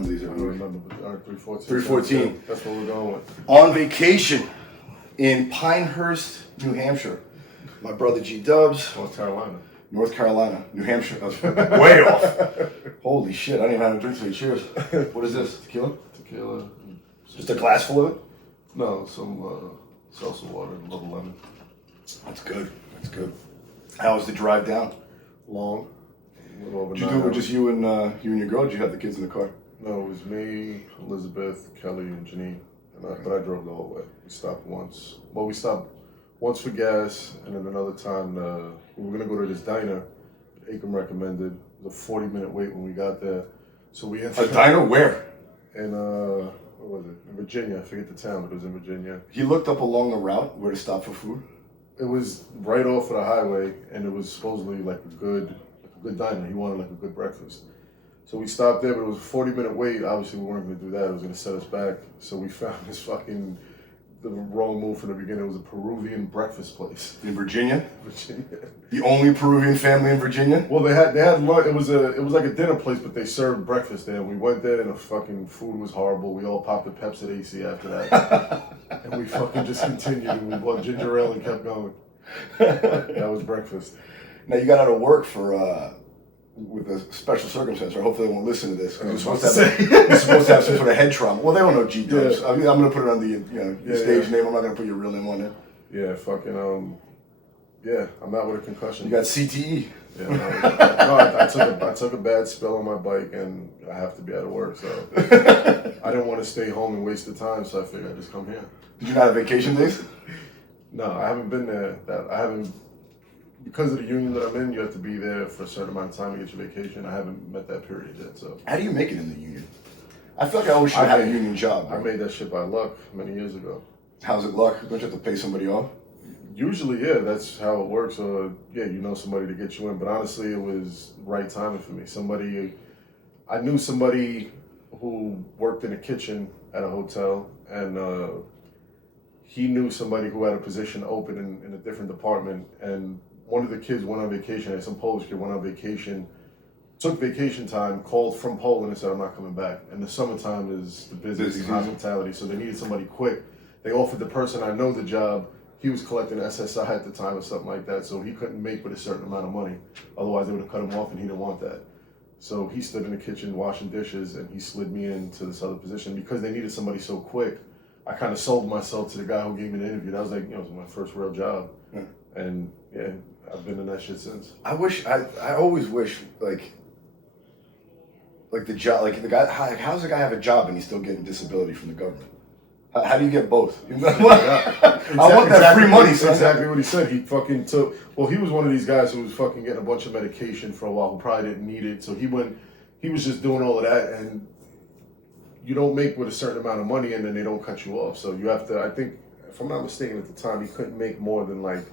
remember these every week. I remember, but 314. 314. That's what we're going with. On vacation in Pinehurst, New Hampshire. My brother G Dubs. North Carolina, New Hampshire. That's way off. Holy shit, I didn't even have a drink today. Cheers. What is this? Tequila? Tequila. Just a glass full of it? No, some salsa water and a little lemon. That's good. That's good. How was the drive down? Long. Did you do it with just you and your girl? Or did you have the kids in the car? No, it was me, Elizabeth, Kelly, and Janine. But I drove the whole way. We stopped once. Well, we stopped once for gas, and then another time we were gonna go to this diner. Akam recommended. It was a 40-minute wait when we got there. So we had a diner where? In what was it? In Virginia. I forget the town, but it was in Virginia. He looked up along the route where to stop for food. It was right off of the highway, and it was supposedly like a good diner. He wanted like a good breakfast. So we stopped there, but it was a 40-minute wait. Obviously, we weren't going to do that. It was going to set us back. So we found this the wrong move from the beginning. It was a Peruvian breakfast place. In Virginia? Virginia. The only Peruvian family in Virginia? Well, they had lunch. It was like a dinner place, but they served breakfast there. We went there, and the fucking food was horrible. We all popped a Pepsi at AC after that. And we fucking just continued, and we bought ginger ale and kept going. That was breakfast. Now, you got out of work for... with a special circumstance, or hopefully they won't listen to this. You're supposed to have some sort of head trauma. Well, they don't know G-Dubs. Yeah. I mean, I'm going to put it on the stage name. I'm not going to put your real name on it. Yeah, fucking, I'm out with a concussion. You got CTE. Yeah, no, I took a bad spill on my bike, and I have to be out of work, so I didn't want to stay home and waste the time, so I figured I'd just come here. Did you not have vacation days? No, I haven't been there. Because of the union that I'm in, you have to be there for a certain amount of time to get your vacation. I haven't met that period yet, so. How do you make it in the union? I feel like I always should have a union job. I made that shit by luck many years ago. How's it luck? Don't you have to pay somebody off? Usually, yeah, that's how it works. You know somebody to get you in. But honestly, it was right timing for me. I knew somebody who worked in a kitchen at a hotel, and he knew somebody who had a position open in a different department, and one of the kids went on vacation. Some Polish kid went on vacation, took vacation time, called from Poland and said, I'm not coming back. And the summertime is the business hospitality, so they needed somebody quick. They offered the person I know the job. He was collecting SSI at the time or something like that, so he couldn't make but a certain amount of money. Otherwise, they would have cut him off, and he didn't want that. So he stood in the kitchen washing dishes, and he slid me into this other position. Because they needed somebody so quick, I kind of sold myself to the guy who gave me the interview. That was like, it was my first real job. Yeah. And yeah, I've been in that shit since. I always wish, like the job, like the guy, how does a guy have a job and he's still getting disability from the government? How do you get both? I want that free money, son. Exactly what he said. He fucking took, he was one of these guys who was fucking getting a bunch of medication for a while, who probably didn't need it. So he was just doing all of that, and you don't make with a certain amount of money, and then they don't cut you off. So you have to, I think, if I'm not mistaken, at the time, he couldn't make more than like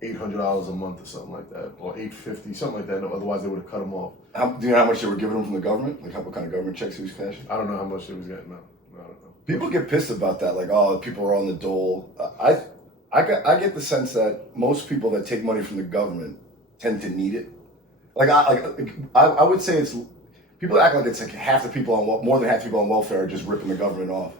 $800 a month or something like that, or $850, something like that. Otherwise, they would have cut him off. Do you know how much they were giving him from the government? Like, what kind of government checks he was cashing? I don't know how much he was getting. No, I don't know. People get pissed about that, like, oh, people are on the dole. I get the sense that most people that take money from the government tend to need it. I would say it's people act like it's like more than half the people on welfare are just ripping the government off.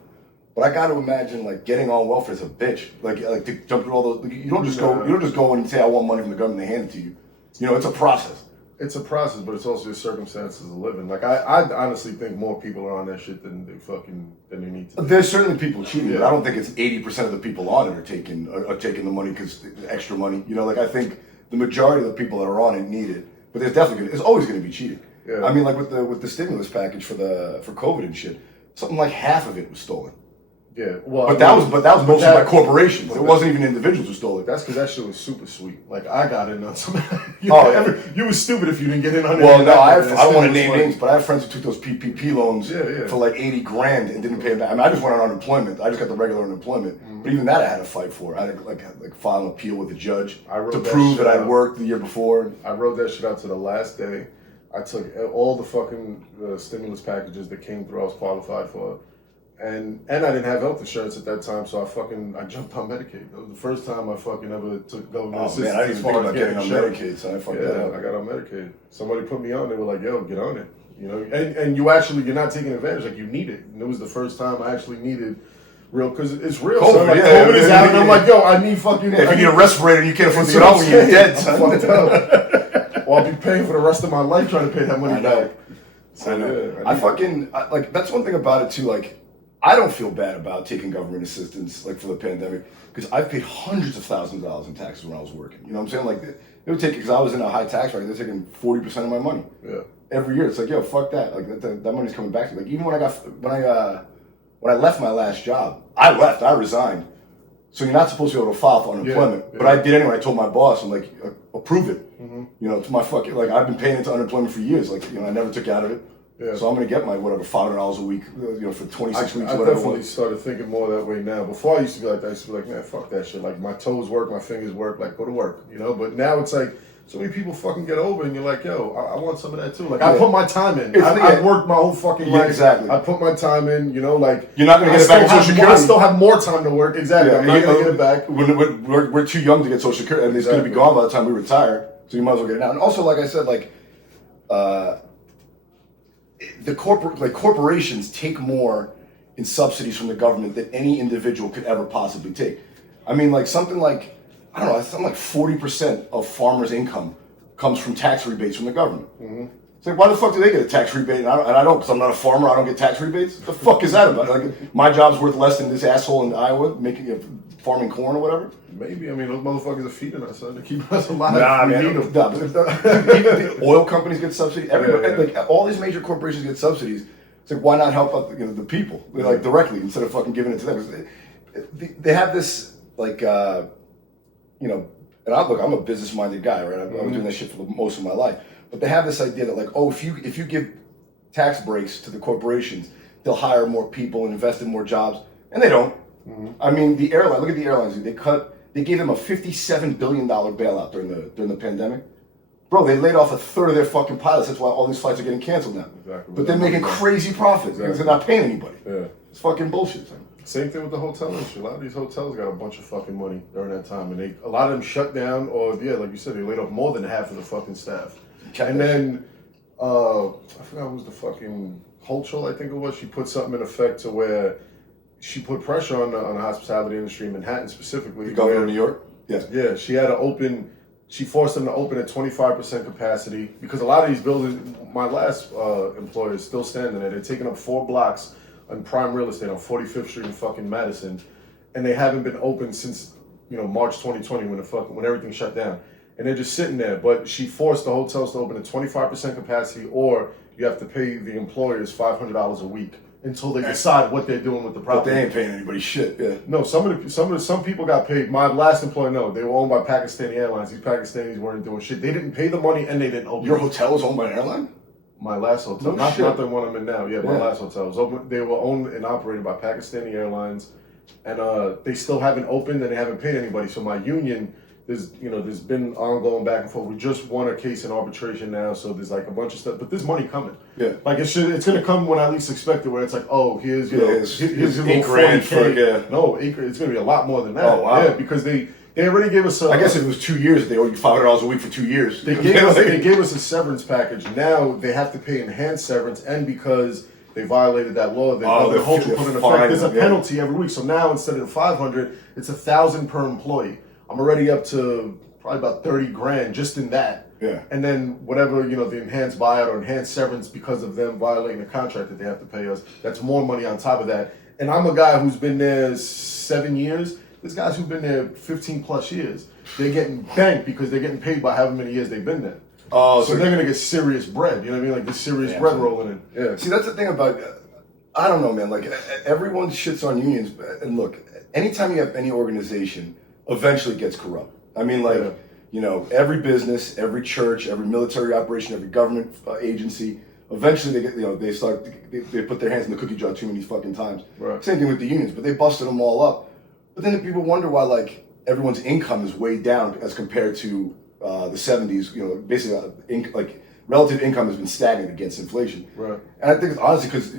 But I got to imagine, like, getting on welfare is a bitch. Like to jump through all those. Like, you don't just go and say I want money from the government. They hand it to you. You know, it's a process. It's a process, but it's also the circumstances of living. Like I honestly think more people are on that shit than they need to. There's certainly people cheating, but I don't think it's 80% of the people on it are taking the money because extra money. You know, like I think the majority of the people that are on it need it, but there's always going to be cheating. Yeah. I mean, like with the stimulus package for COVID and shit, something like half of it was stolen. Yeah, well, but that was mostly by corporations. It wasn't even individuals who stole it. That's because that shit was super sweet. Like I got in on some. You were stupid if you didn't get in on it. Well, no, I don't want to name names, but I have friends who took those PPP loans for like $80,000 and didn't pay it back. I mean, I just went on unemployment. I just got the regular unemployment, but even that I had to fight for. I had to like file an appeal with the judge to prove that I worked the year before. I wrote that shit out to the last day. I took all the fucking stimulus packages that came through. I was qualified for. And I didn't have health insurance at that time, so I jumped on Medicaid. That was the first time I fucking ever took government assistance. Man, I didn't even think about getting on Medicaid, so I fucked that up. I got on Medicaid. Somebody put me on. They were like, "Yo, get on it." You know, and you're not taking advantage. Like, you need it. And it was the first time I actually needed real, because it's real. COVID, son. Like, yeah, COVID is out, and I'm like, yo, I need fucking. Yeah, if you need a respirator, you can't afford to get on when you're dead, son. I'm fucked up. Or I'll be paying for the rest of my life trying to pay that money I know. back. So, I know. yeah, Like, that's one thing about it too. Like, I don't feel bad about taking government assistance, like, for the pandemic, because I've paid hundreds of thousands of dollars in taxes when I was working. You know what I'm saying? Like, it would take, because I was in a high tax bracket, they're taking 40% of my money. Yeah. Every year. It's like, yo, fuck that. Like, that money's coming back to me. Like, even when I left my last job, I resigned. So you're not supposed to be able to file for unemployment. Yeah. But I did anyway. I told my boss, I'm like, approve it. Mm-hmm. You know, it's my fucking, like, I've been paying into unemployment for years. Like, you know, I never took out of it. Yeah. So I'm going to get my, whatever, $500 a week, you know, for 26 weeks I or whatever. definitely started thinking more that way now. Before I used to be like that. I used to be like, man, fuck that shit. Like, my toes work, my fingers work, like, go to work, you know? But now it's like, so many people fucking get over and you're like, yo, I want some of that too. Like, I put my time in. I've worked my whole fucking life. Exactly. I put my time in, you know, like. You're not going to get it back in Social Security. I still have more time to work. Exactly. I'm not going to get it back. We're too young to get Social Security, and it's going to be gone by the time we retire. So you might as well get it now. And also, like I said, like, corporations take more in subsidies from the government than any individual could ever possibly take. I mean, like, something like, I don't know, something like 40% of farmers' income comes from tax rebates from the government. Mm-hmm. It's like, why the fuck do they get a tax rebate and I don't? Because I'm not a farmer, I don't get tax rebates. What the fuck is that about? Like, my job's worth less than this asshole in Iowa farming corn or whatever. Maybe. I mean, those motherfuckers are feeding us, son. They're keeping us alive. Nah, we man. need them. The oil companies get subsidies. Everybody, like, all these major corporations get subsidies. It's like, why not help out the people, like, directly, instead of fucking giving it to them? They have this, like, you know, and I'm a business-minded guy, right? I've been doing that shit for most of my life. But they have this idea that, like, oh, if you give tax breaks to the corporations, they'll hire more people and invest in more jobs, and they don't. Mm-hmm. I mean, look at the airlines. They gave them a $57 billion bailout during the pandemic. Bro, they laid off a third of their fucking pilots. That's why all these flights are getting canceled now. Exactly. But they're making crazy profits because they're not paying anybody. Yeah. It's fucking bullshit, man. Same thing with the hotel industry. A lot of these hotels got a bunch of fucking money during that time, and a lot of them shut down, or like you said, they laid off more than half of the fucking staff. And then I forgot who was the fucking Holchel, I think it was. She put something in effect to where she put pressure on the hospitality industry in Manhattan specifically. The governor of New York. Yeah. Yeah, she had to open. She forced them to open at 25% capacity because a lot of these buildings. My last employer is still standing there. They're taking up 4 blocks on prime real estate on 45th Street in fucking Madison, and they haven't been open since March 2020 when everything shut down, and they're just sitting there. But she forced the hotels to open at 25% capacity, or you have to pay the employers $500 a week until they decide what they're doing with the property. But they ain't paying anybody shit. Yeah. No, some people got paid. My last employer, no, they were owned by Pakistani Airlines. These Pakistanis weren't doing shit. They didn't pay the money and they didn't open. Your hotel was owned by an airline? My last hotel, not the one I'm in now. Yeah, my last hotel was open. They were owned and operated by Pakistani Airlines, and they still haven't opened and they haven't paid anybody. So my union, there's been ongoing back and forth. We just won a case in arbitration now, so there's like a bunch of stuff. But there's money coming. Yeah, like it's gonna come when I least expect it. Where it's like, oh, here's here's your little $40K. No, it's gonna be a lot more than that. Oh wow. Yeah, because they already gave us. I guess if it was 2 years, they owe you $500 a week for 2 years. They gave us a severance package. Now they have to pay enhanced severance, and because they violated that law, the whole put in effect. There's a penalty every week. So now instead of $500, it's $1,000 per employee. I'm already up to probably about $30,000 just in that. Yeah. And then whatever the enhanced buyout or enhanced severance because of them violating the contract that they have to pay us. That's more money on top of that. And I'm a guy who's been there 7 years. There's guys who've been there 15 plus years. They're getting banked because they're getting paid by however many years they've been there. Oh, so they're going to get serious bread. You know what I mean? Like this serious bread rolling in. Yeah. See, that's the thing about, I don't know, man. Like everyone shits on unions. And look, anytime you have any organization, eventually it gets corrupt. I mean, like, every business, every church, every military operation, every government agency, eventually they get, they put their hands in the cookie jar too many fucking times. Right. Same thing with the unions, but they busted them all up. But then people wonder why, like, everyone's income is way down as compared to the 70s. Basically, relative income has been stagnant against inflation. Right. And I think it's honestly because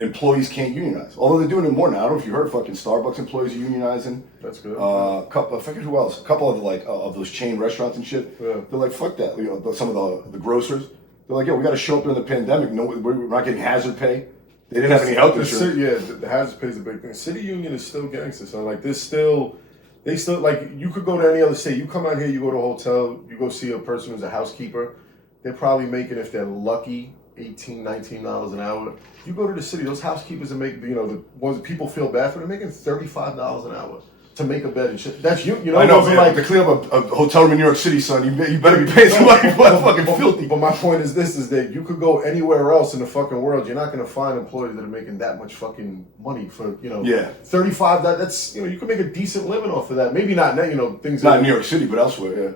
employees can't unionize. Although they're doing it more now. I don't know if you heard, fucking Starbucks employees are unionizing. That's good. I forget who else. A couple of of those chain restaurants and shit. Yeah. They're like, fuck that. Some of the grocers. They're like, yo, we got to show up during the pandemic. No, we're not getting hazard pay. They didn't have any health insurance. The hazard pay is a big thing. City union is still gangster. So like, they still like. You could go to any other state. You come out here, you go to a hotel, you go see a person who's a housekeeper. They're probably making, if they're lucky, $18, $19 an hour. You go to the city, those housekeepers are making, the ones that people feel bad for, they're making $35 an hour to make a bed and shit. That's you know. I know, but like to clean up a hotel room in New York City, son, you better be paying somebody fucking filthy. But my point is this: is that you could go anywhere else in the fucking world, you're not going to find employees that are making that much fucking money for 35. That's you can make a decent living off of that. Maybe not things not in New York City, but elsewhere. Yeah.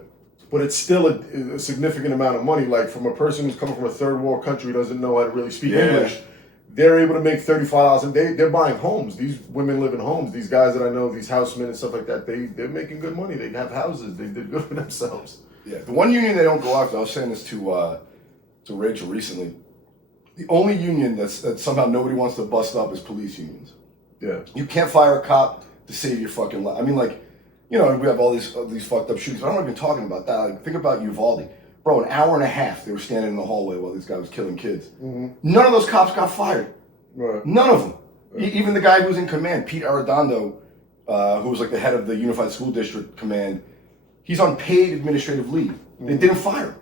But it's still a significant amount of money. Like from a person who's coming from a third world country who doesn't know how to really speak English. They're able to make $35 and they're buying homes. These women live in homes. These guys that I know, these housemen and stuff like that, they're making good money. They have houses. They did good for themselves. Yeah, the one union they don't go after. I was saying this to Rachel recently. The only union that somehow nobody wants to bust up is police unions. Yeah, you can't fire a cop to save your fucking life. I mean, like, we have all these fucked up shootings. But I'm not even talking about that. Like, think about Uvalde. Bro, an hour and a half they were standing in the hallway while this guy was killing kids. Mm-hmm. None of those cops got fired. Right. None of them. Right. Even the guy who was in command, Pete Arredondo, who was like the head of the Unified School District Command, he's on paid administrative leave. Mm-hmm. They didn't fire him.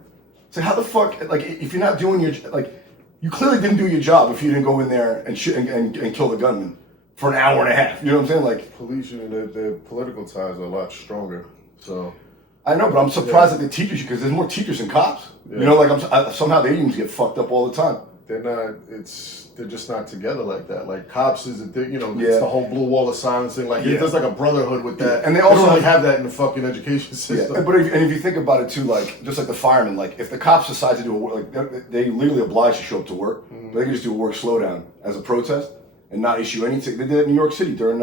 So how the fuck, like, if you're not doing you clearly didn't do your job if you didn't go in there and shoot and kill the gunman for an hour and a half. You know what I'm saying? Like, police union, their political ties are a lot stronger. So. I know, but I'm surprised that the teachers, because there's more teachers than cops. Yeah. Somehow they unions get fucked up all the time. They're not. They're just not together like that. Like cops is, it's the whole blue wall of silence thing. Like there's like a brotherhood with that, and they also don't really have that in the fucking education system. Yeah, but if you think about it too, like just like the firemen, like if the cops decide to do a work, like they legally obliged to show up to work, but they can just do a work slowdown as a protest and not issue anything. They did it in New York City during.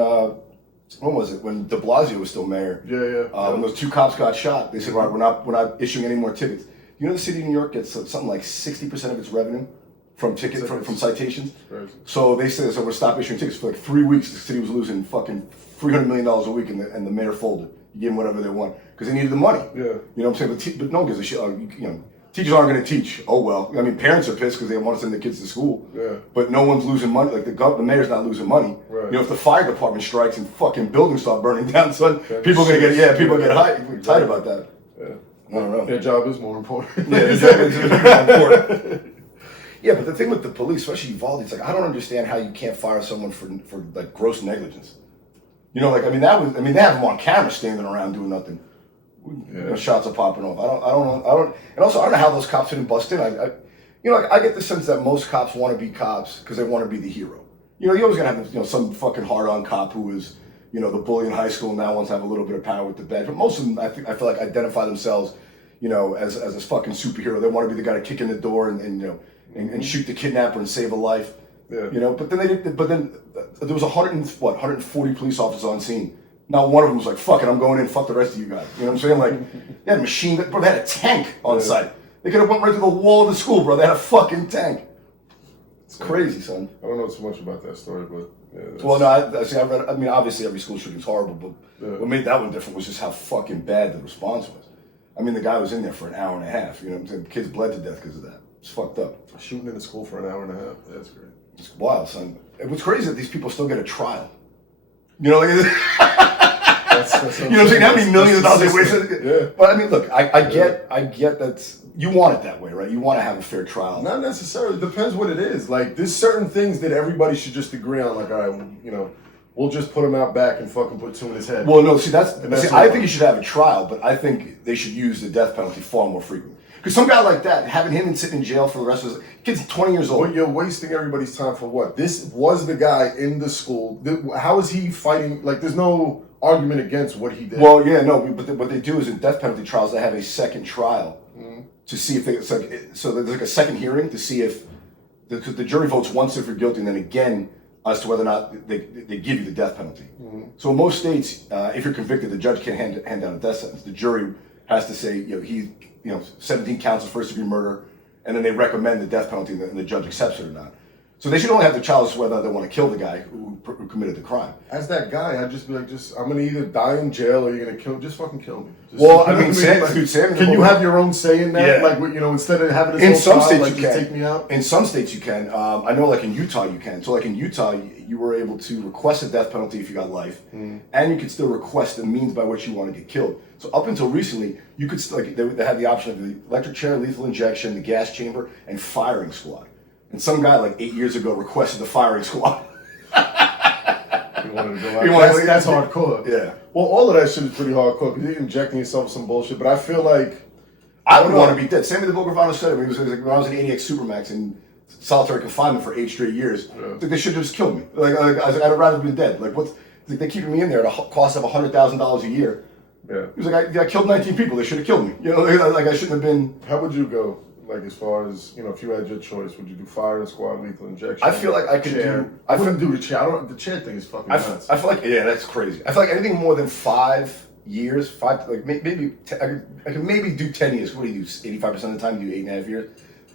When was it? When de Blasio was still mayor. When those two cops got shot, they said, "All right, we're not issuing any more tickets." The city of New York gets something like 60% of its revenue from from citations. Crazy. So they said, "So we're stop issuing tickets." For like 3 weeks, the city was losing fucking $300 million a week, and the mayor folded. You give them whatever they want because they needed the money. Yeah. You know what I'm saying? But no one gives a shit. Teachers aren't going to teach. Oh well. I mean, parents are pissed because they want to send their kids to school. Yeah. But no one's losing money. Like the mayor's not losing money. Right. If the fire department strikes and fucking buildings start burning down, son, people are gonna get tight about that. Yeah. I don't know. Their job is more important. Yeah, exactly. It's more important. Yeah, but the thing with the police, especially Uvalde, it's like I don't understand how you can't fire someone for like gross negligence. They have them on camera standing around doing nothing. Yeah. Shots are popping off. I don't know. And also I don't know how those cops didn't bust in. I get the sense that most cops want to be cops because they want to be the hero. You're always gonna have some fucking hard-on cop who is the bully in high school and now wants to have a little bit of power with the badge. But most of them, I feel like identify themselves, as a fucking superhero. They want to be the guy to kick in the door and shoot the kidnapper and save a life. Yeah. But then there was 140 police officers on scene. Not one of them was like, fuck it, I'm going in, fuck the rest of you guys. You know what I'm saying? Like, they had a machine gun, bro, they had a tank on site. They could have went right to the wall of the school, bro. They had a fucking tank. It's crazy, son. I don't know too much about that story, but yeah. Well, no, I read, obviously every school shooting is horrible, but what made that one different was just how fucking bad the response was. The guy was in there for an hour and a half, you know what I'm saying? Kids bled to death because of that. It's fucked up. Shooting in a school for an hour and a half, that's great. It's wild, son. And what's crazy is that these people still get a trial. That's what I'm saying? How many millions of dollars they wasted? Yeah. But look, I get that you want it that way, right? You want to have a fair trial. Not necessarily. It depends what it is. Like, there's certain things that everybody should just agree on. Like, all right, we'll just put him out back and fucking put two in his head. Well, no, I think you should have a trial, but I think they should use the death penalty far more frequently. Because some guy like that, having him sitting in jail for the rest of his kid's 20 years old. Well, you're wasting everybody's time for what? This was the guy in the school. How is he fighting? Like, there's no argument against what he did. Well, yeah, no, but what they do is in death penalty trials, they have a second trial to see if so there's like a second hearing to see if the jury votes once if you're guilty and then again as to whether or not they give you the death penalty. Mm-hmm. So in most states, if you're convicted, the judge can't hand down a death sentence. The jury has to say, 17 counts of first degree murder, and then they recommend the death penalty and the judge accepts it or not. So they should only have the choice whether they want to kill the guy who committed the crime. As that guy, I'd just be like, I'm gonna either die in jail or you're gonna kill. Just fucking kill me. Well, I mean, Sam, can you have your own say in that? Yeah. Like, instead of having in some states you just can. Take me out. In some states you can. I know, like in Utah, you can. So, like in Utah, you were able to request a death penalty if you got life, and you could still request the means by which you want to get killed. So, up until recently, you could they had the option of the electric chair, lethal injection, the gas chamber, and firing squad. And some guy like 8 years ago requested the firing squad. He wanted to go out. That's hardcore. Yeah. Well, all of that shit is pretty hardcore because you're injecting yourself with some bullshit. But I feel like I would want to be dead. Same with the Bogravano said. When I was in 80X Supermax in solitary confinement for 8 straight years, they should have just killed me. I'd rather been dead. They're keeping me in there at a cost of $100,000 a year. Yeah. He was like, I killed 19 people. They should have killed me. I shouldn't have been. How would you go? Like, as far as, if you had your choice, would you do firing squad, lethal injection? I feel like I could do. I wouldn't do the chair. The chair thing is fucking nuts. I feel like, that's crazy. I feel like anything more than 5 years, I can maybe do 10 years. What do you do? 85% of the time, you do 8.5 years.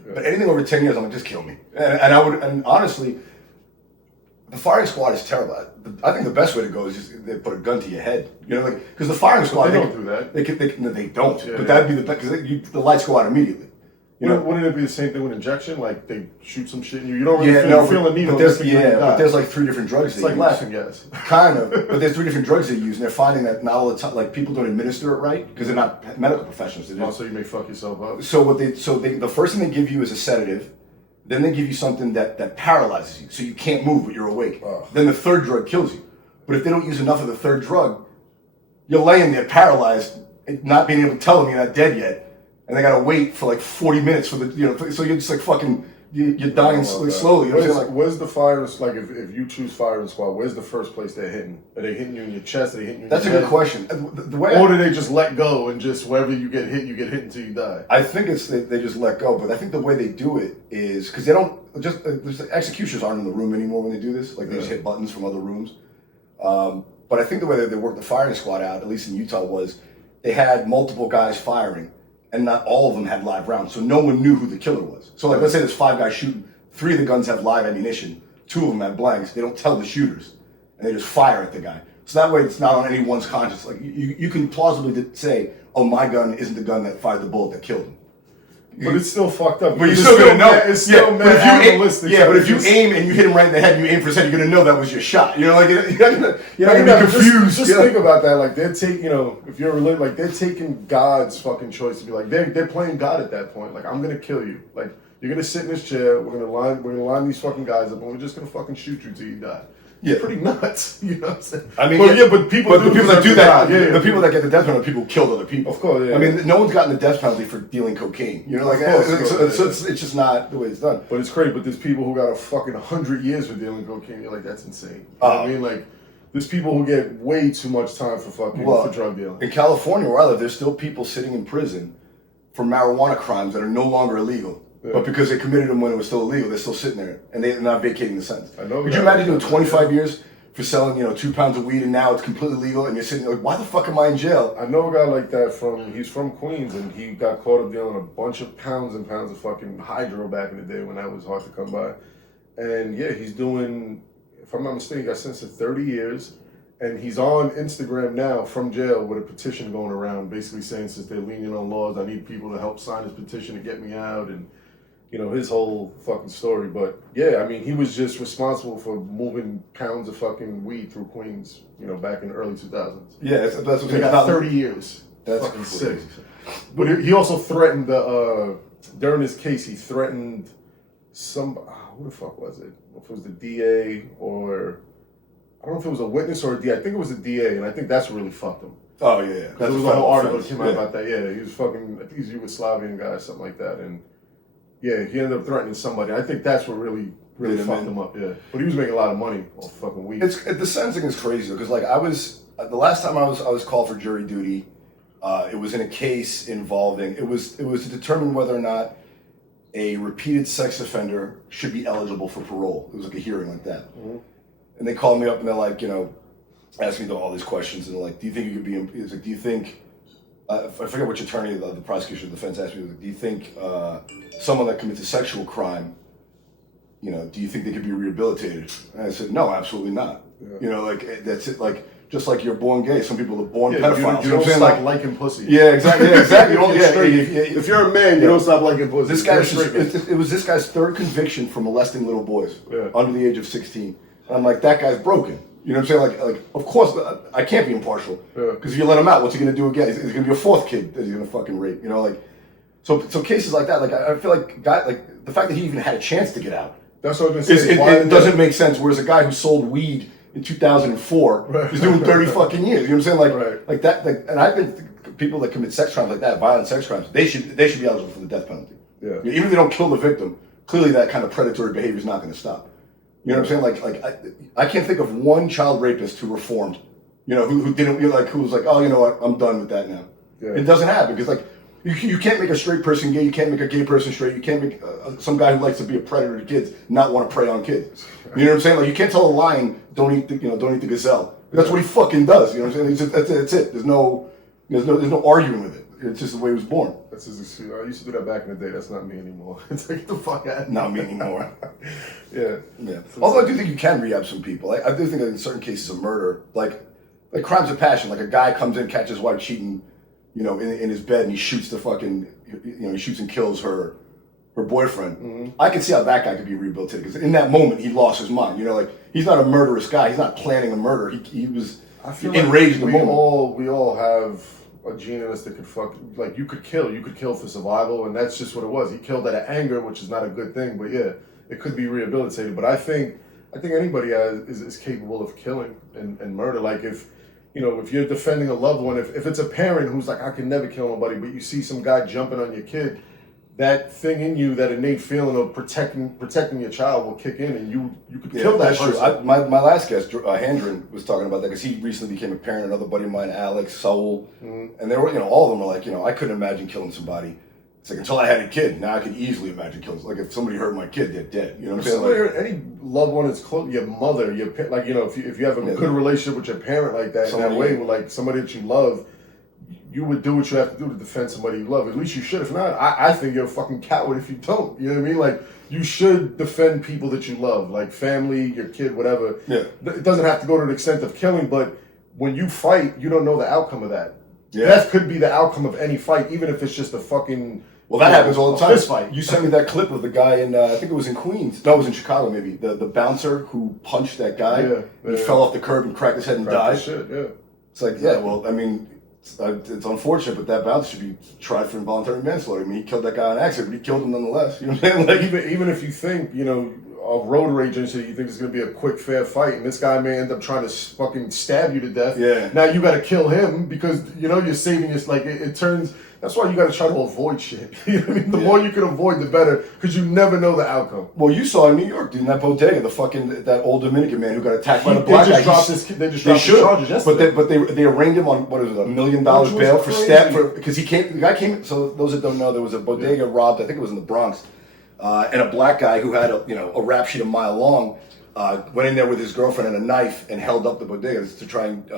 Yeah. But anything over 10 years, I'm like, just kill me. And honestly, the firing squad is terrible. I think the best way to go is just they put a gun to your head. Because the firing squad, they don't do that. They don't. Yeah, but that'd be the best because the lights go out immediately. Wouldn't it be the same thing with injection? Like they shoot some shit in you. You don't really feel a needle. But there's like 3 different drugs. It's like laughing gas. Kind of. But there's 3 different drugs they use, and they're finding that not all the time, like people don't administer it right because they're not medical professionals. So you may fuck yourself up. So the first thing they give you is a sedative. Then they give you something that paralyzes you, so you can't move, but you're awake. Then the 3rd drug kills you. But if they don't use enough of the 3rd drug, you're laying there paralyzed, not being able to tell them you're not dead yet. And they gotta wait for like 40 minutes for so you're just like fucking, you're dying slowly. Where's the fire? Like if you choose firing squad, where's the first place they're hitting? Are they hitting you in your chest? Are they hitting you? That's a good question. Or do they just let go and just wherever you get hit until you die? I think it's they just let go, but I think the way they do it is because they don't executioners aren't in the room anymore when they do this. Like they just hit buttons from other rooms. But I think the way that they worked the firing squad out, at least in Utah, was they had multiple guys firing. And not all of them had live rounds, so no one knew who the killer was. So, let's say there's 5 guys shooting, 3 of the guns have live ammunition, 2 of them have blanks. They don't tell the shooters, and they just fire at the guy. So that way, it's not on anyone's conscience. Like you can plausibly say, "Oh, my gun isn't the gun that fired the bullet that killed him." But it's still fucked up. But you're still gonna know. It's still animalistic. But if you aim and you hit him right in the head and you aim for his head, you're gonna know that was your shot. You're not gonna be confused. Just think about that. Like they're taking, if you're religious, like they're taking God's fucking choice to be like they're playing God at that point. Like I'm gonna kill you. Like you're gonna sit in this chair. We're gonna line these fucking guys up, and we're just gonna fucking shoot you till you die. Yeah, pretty nuts. You know what I'm saying? I mean, but people that do that, the people that get the death penalty, people who killed other people. Of course, yeah. I mean, no one's gotten the death penalty for dealing cocaine. It's just not the way it's done. But it's crazy. But there's people who got a fucking 100 years for dealing cocaine. You're like, that's insane. You know what I mean? Like, there's people who get way too much time for for drug dealing. In California, where I live, there's still people sitting in prison for marijuana crimes that are no longer illegal. Yeah. But because they committed them when it was still illegal, they're still sitting there and they're not vacating the sentence. I know. Could you imagine doing 25 years for selling, 2 pounds of weed and now it's completely legal and you're sitting there like, why the fuck am I in jail? I know a guy like that he's from Queens and he got caught up dealing a bunch of pounds and pounds of fucking hydro back in the day when that was hard to come by. And yeah, he's doing, if I'm not mistaken, he got sentenced to 30 years. And he's on Instagram now from jail with a petition going around basically saying since they're lenient on laws, I need people to help sign this petition to get me out and, his whole fucking story. But yeah, I mean, he was just responsible for moving pounds of fucking weed through Queens, back in the early 2000s. Yeah, that's what he got 30 years. That's fucking sick. But he also threatened during his case, he threatened who the fuck was it? If it was the DA or I don't know if it was a witness or a DA. I think it was a DA, and I think that's what really fucked him. Oh yeah, there was a whole article that came out about that. Yeah, he was fucking. I think he's a Yugoslavian guy, something like that, and yeah, he ended up threatening somebody. I think that's what really fucked him up. Yeah, but he was making a lot of money off fucking weed. The sentencing is crazy because like I was the last time I was called for jury duty. It was in a case involving it was to determine whether or not a repeated sex offender should be eligible for parole. It was like a hearing like that. Mm-hmm. And they called me up and they're like, asking me all these questions. And they're like, do you think you could be, it's like, do you think, I forget which attorney, the prosecution, the defense asked me, like, do you think someone that commits a sexual crime, do you think they could be rehabilitated? And I said, no, absolutely not. Yeah. Like that's it. Like just like you're born gay, some people are born pedophiles. You don't stop liking pussy. Yeah, exactly. Yeah, exactly. If you're a man, you don't stop liking pussy. It was this guy's third conviction for molesting little boys under the age of 16. And I'm like, that guy's broken. You know what I'm saying? Like, of course, I can't be impartial because if you let him out, what's he gonna do again? He's gonna be a fourth kid that he's gonna fucking rape. So cases like that, like I feel like the fact that he even had a chance to get out. That's what I was gonna say. It doesn't make sense. Whereas a guy who sold weed in 2004 is doing 30 fucking years. You know what I'm saying? Like that. And I think people that commit sex crimes like that, violent sex crimes, they should be eligible for the death penalty. Yeah. Even if they don't kill the victim, clearly that kind of predatory behavior is not going to stop. You know what I'm saying? Like I can't think of one child rapist who reformed. Who didn't who was like, oh, you know what, I'm done with that now. Yeah. It doesn't happen because you can't make a straight person gay. You can't make a gay person straight. You can't make some guy who likes to be a predator to kids not want to prey on kids. You know what I'm saying? Like you can't tell a lion don't eat the gazelle. That's what he fucking does. You know what I'm saying? That's it. There's no arguing with it. It's just the way he was born. That's his excuse. I used to do that back in the day. That's not me anymore. It's like, get the fuck out of here. Not me anymore. Yeah. Although I do think you can rehab some people. I do think that in certain cases of murder, like crimes of passion, like a guy comes in, catches his wife cheating, in his bed, and he shoots the fucking, he shoots and kills her boyfriend. Mm-hmm. I can see how that guy could be rehabilitated because in that moment he lost his mind. He's not a murderous guy. He's not planning a murder. He was enraged in the moment. We all have a gene in us that could you could kill for survival, and that's just what it was. He killed out of anger, which is not a good thing, but yeah, it could be rehabilitated. But I think anybody is capable of killing and murder. Like if you're defending a loved one, if it's a parent who's like, I can never kill nobody, but you see some guy jumping on your kid, that thing in you, that innate feeling of protecting your child will kick in, and you could kill that person. True. My last guest, Handren, was talking about that because he recently became a parent. Another buddy of mine, Alex, Saul, and they were, all of them were like, I couldn't imagine killing somebody. It's like until I had a kid, now I could easily imagine killing. Like if somebody hurt my kid, they're dead. You know what I'm saying? Any loved one is close, your mother, if you have a good relationship with your parent like that, in that way, with like somebody that you love. You would do what you have to do to defend somebody you love. At least you should. If not, I think you're a fucking coward if you don't. You know what I mean? Like, you should defend people that you love, like family, your kid, whatever. Yeah. It doesn't have to go to the extent of killing, but when you fight, you don't know the outcome of that. Yeah. Death could be the outcome of any fight, even if it's just a fucking... Well, that happens all the time. Fist fight. You sent me that clip of the guy in, I think it was in Queens. No, it was in Chicago, maybe. The bouncer who punched that guy. He fell off the curb and cracked his head and died. Shit, yeah. It's like, well, I mean... It's unfortunate, but that bouncer should be tried for involuntary manslaughter. I mean, he killed that guy on accident, but he killed him nonetheless. You know what I'm saying? Like, even if you think, a road rage incident, you think it's going to be a quick, fair fight, and this guy may end up trying to fucking stab you to death. Yeah. Now you got to kill him because, you're saving your... Like, it turns... That's why you got to try to avoid shit. You know what I mean? The more you can avoid, the better, because you never know the outcome. Well, you saw in New York, dude, in that bodega, that old Dominican man who got attacked by the black guy. They just dropped his charges yesterday. But they arraigned him on, what is it, $1 million bail for because the guy came, so those that don't know, there was a bodega robbed, I think it was in the Bronx, and a black guy who had a rap sheet a mile long, went in there with his girlfriend and a knife and held up the bodega to try and...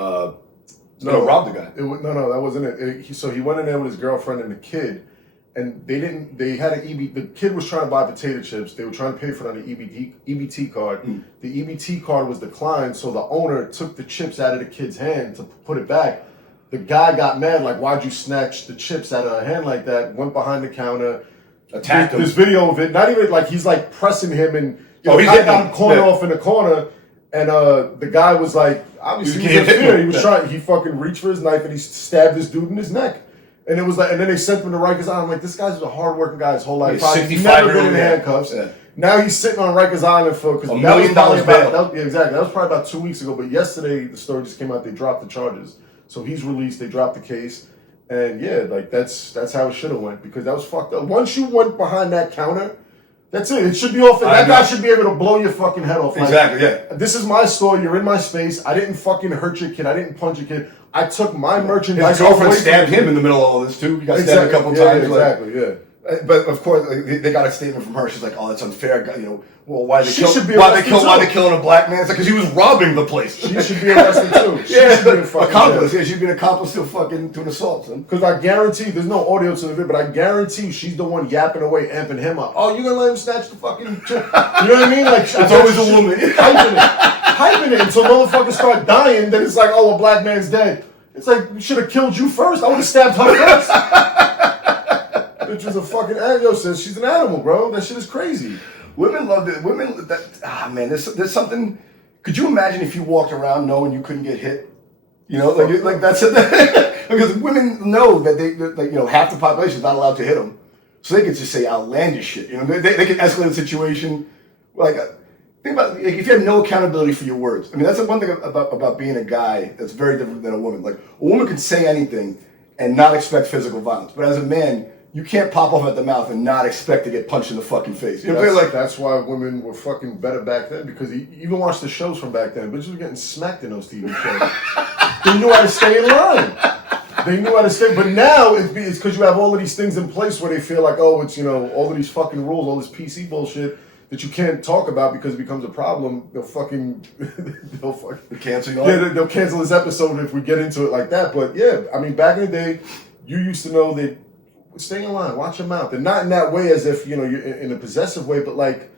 rob the guy. No, that wasn't it. So he went in there with his girlfriend and the kid, and the kid was trying to buy potato chips. They were trying to pay for it on the EBT card. The EBT card was declined, so the owner took the chips out of the kid's hand to put it back. The guy got mad, like, why'd you snatch the chips out of her hand like that? Went behind the counter, attacked him. There's video of it. Not even like he's like pressing him, and the guy got him cornered off in the corner. And the guy was like, obviously he was in fear. He was trying. He fucking reached for his knife and he stabbed this dude in his neck. And it was like, and then they sent him to Rikers Island. I'm like, this guy's a hardworking guy his whole life. He's never been in handcuffs. Yeah. Now he's sitting on Rikers Island for $1 million bail. Exactly. That was probably about 2 weeks ago. But yesterday the story just came out. They dropped the charges. So he's released. They dropped the case. And yeah, like that's how it should have went because that was fucked up. Once you went behind that counter. That's it. It should be off. That guy should be able to blow your fucking head off. Exactly, yeah. This is my store. You're in my space. I didn't fucking hurt your kid. I didn't punch your kid. I took my merchandise. His girlfriend stabbed him in the middle of all this, too. He got stabbed a couple times. Exactly, yeah. But of course, they got a statement from her. She's like, "Oh, that's unfair." You know, well, why they killing a black man? It's like because he was robbing the place. She should be arrested too. Accomplice. Yeah, she'd be an accomplice to an assault. Because I guarantee, there's no audio to the video, but I guarantee she's the one yapping away, amping him up. Oh, you gonna let him snatch the fucking chick? You know what I mean? Like it's always a woman hyping it until motherfuckers start dying. Then it's like, oh, a black man's dead. It's like we should have killed you first. I would have stabbed her first. Bitch was a fucking animal. Says she's an animal, bro. That shit is crazy. Women love it. Women, man, there's something. Could you imagine if you walked around knowing you couldn't get hit? You know, like that's it. Because women know that half the population is not allowed to hit them, so they can just say outlandish shit. You know, they can escalate the situation. Like, think about if you have no accountability for your words. I mean, that's the one thing about being a guy that's very different than a woman. Like, a woman can say anything and not expect physical violence, but as a man, you can't pop off at the mouth and not expect to get punched in the fucking face. You know what I'm saying? Like, that's why women were fucking better back then, because you even watch the shows from back then, bitches were getting smacked in those TV shows. They knew how to stay in line. They knew how to stay. But now it's because you have all of these things in place where they feel like, oh, it's, all of these fucking rules, all this PC bullshit that you can't talk about because it becomes a problem. They'll fucking cancel you. Yeah, they'll cancel this episode if we get into it like that. But yeah, I mean, back in the day, you used to know that stay in line, watch your mouth, and not in that way as if you're in a possessive way, but like,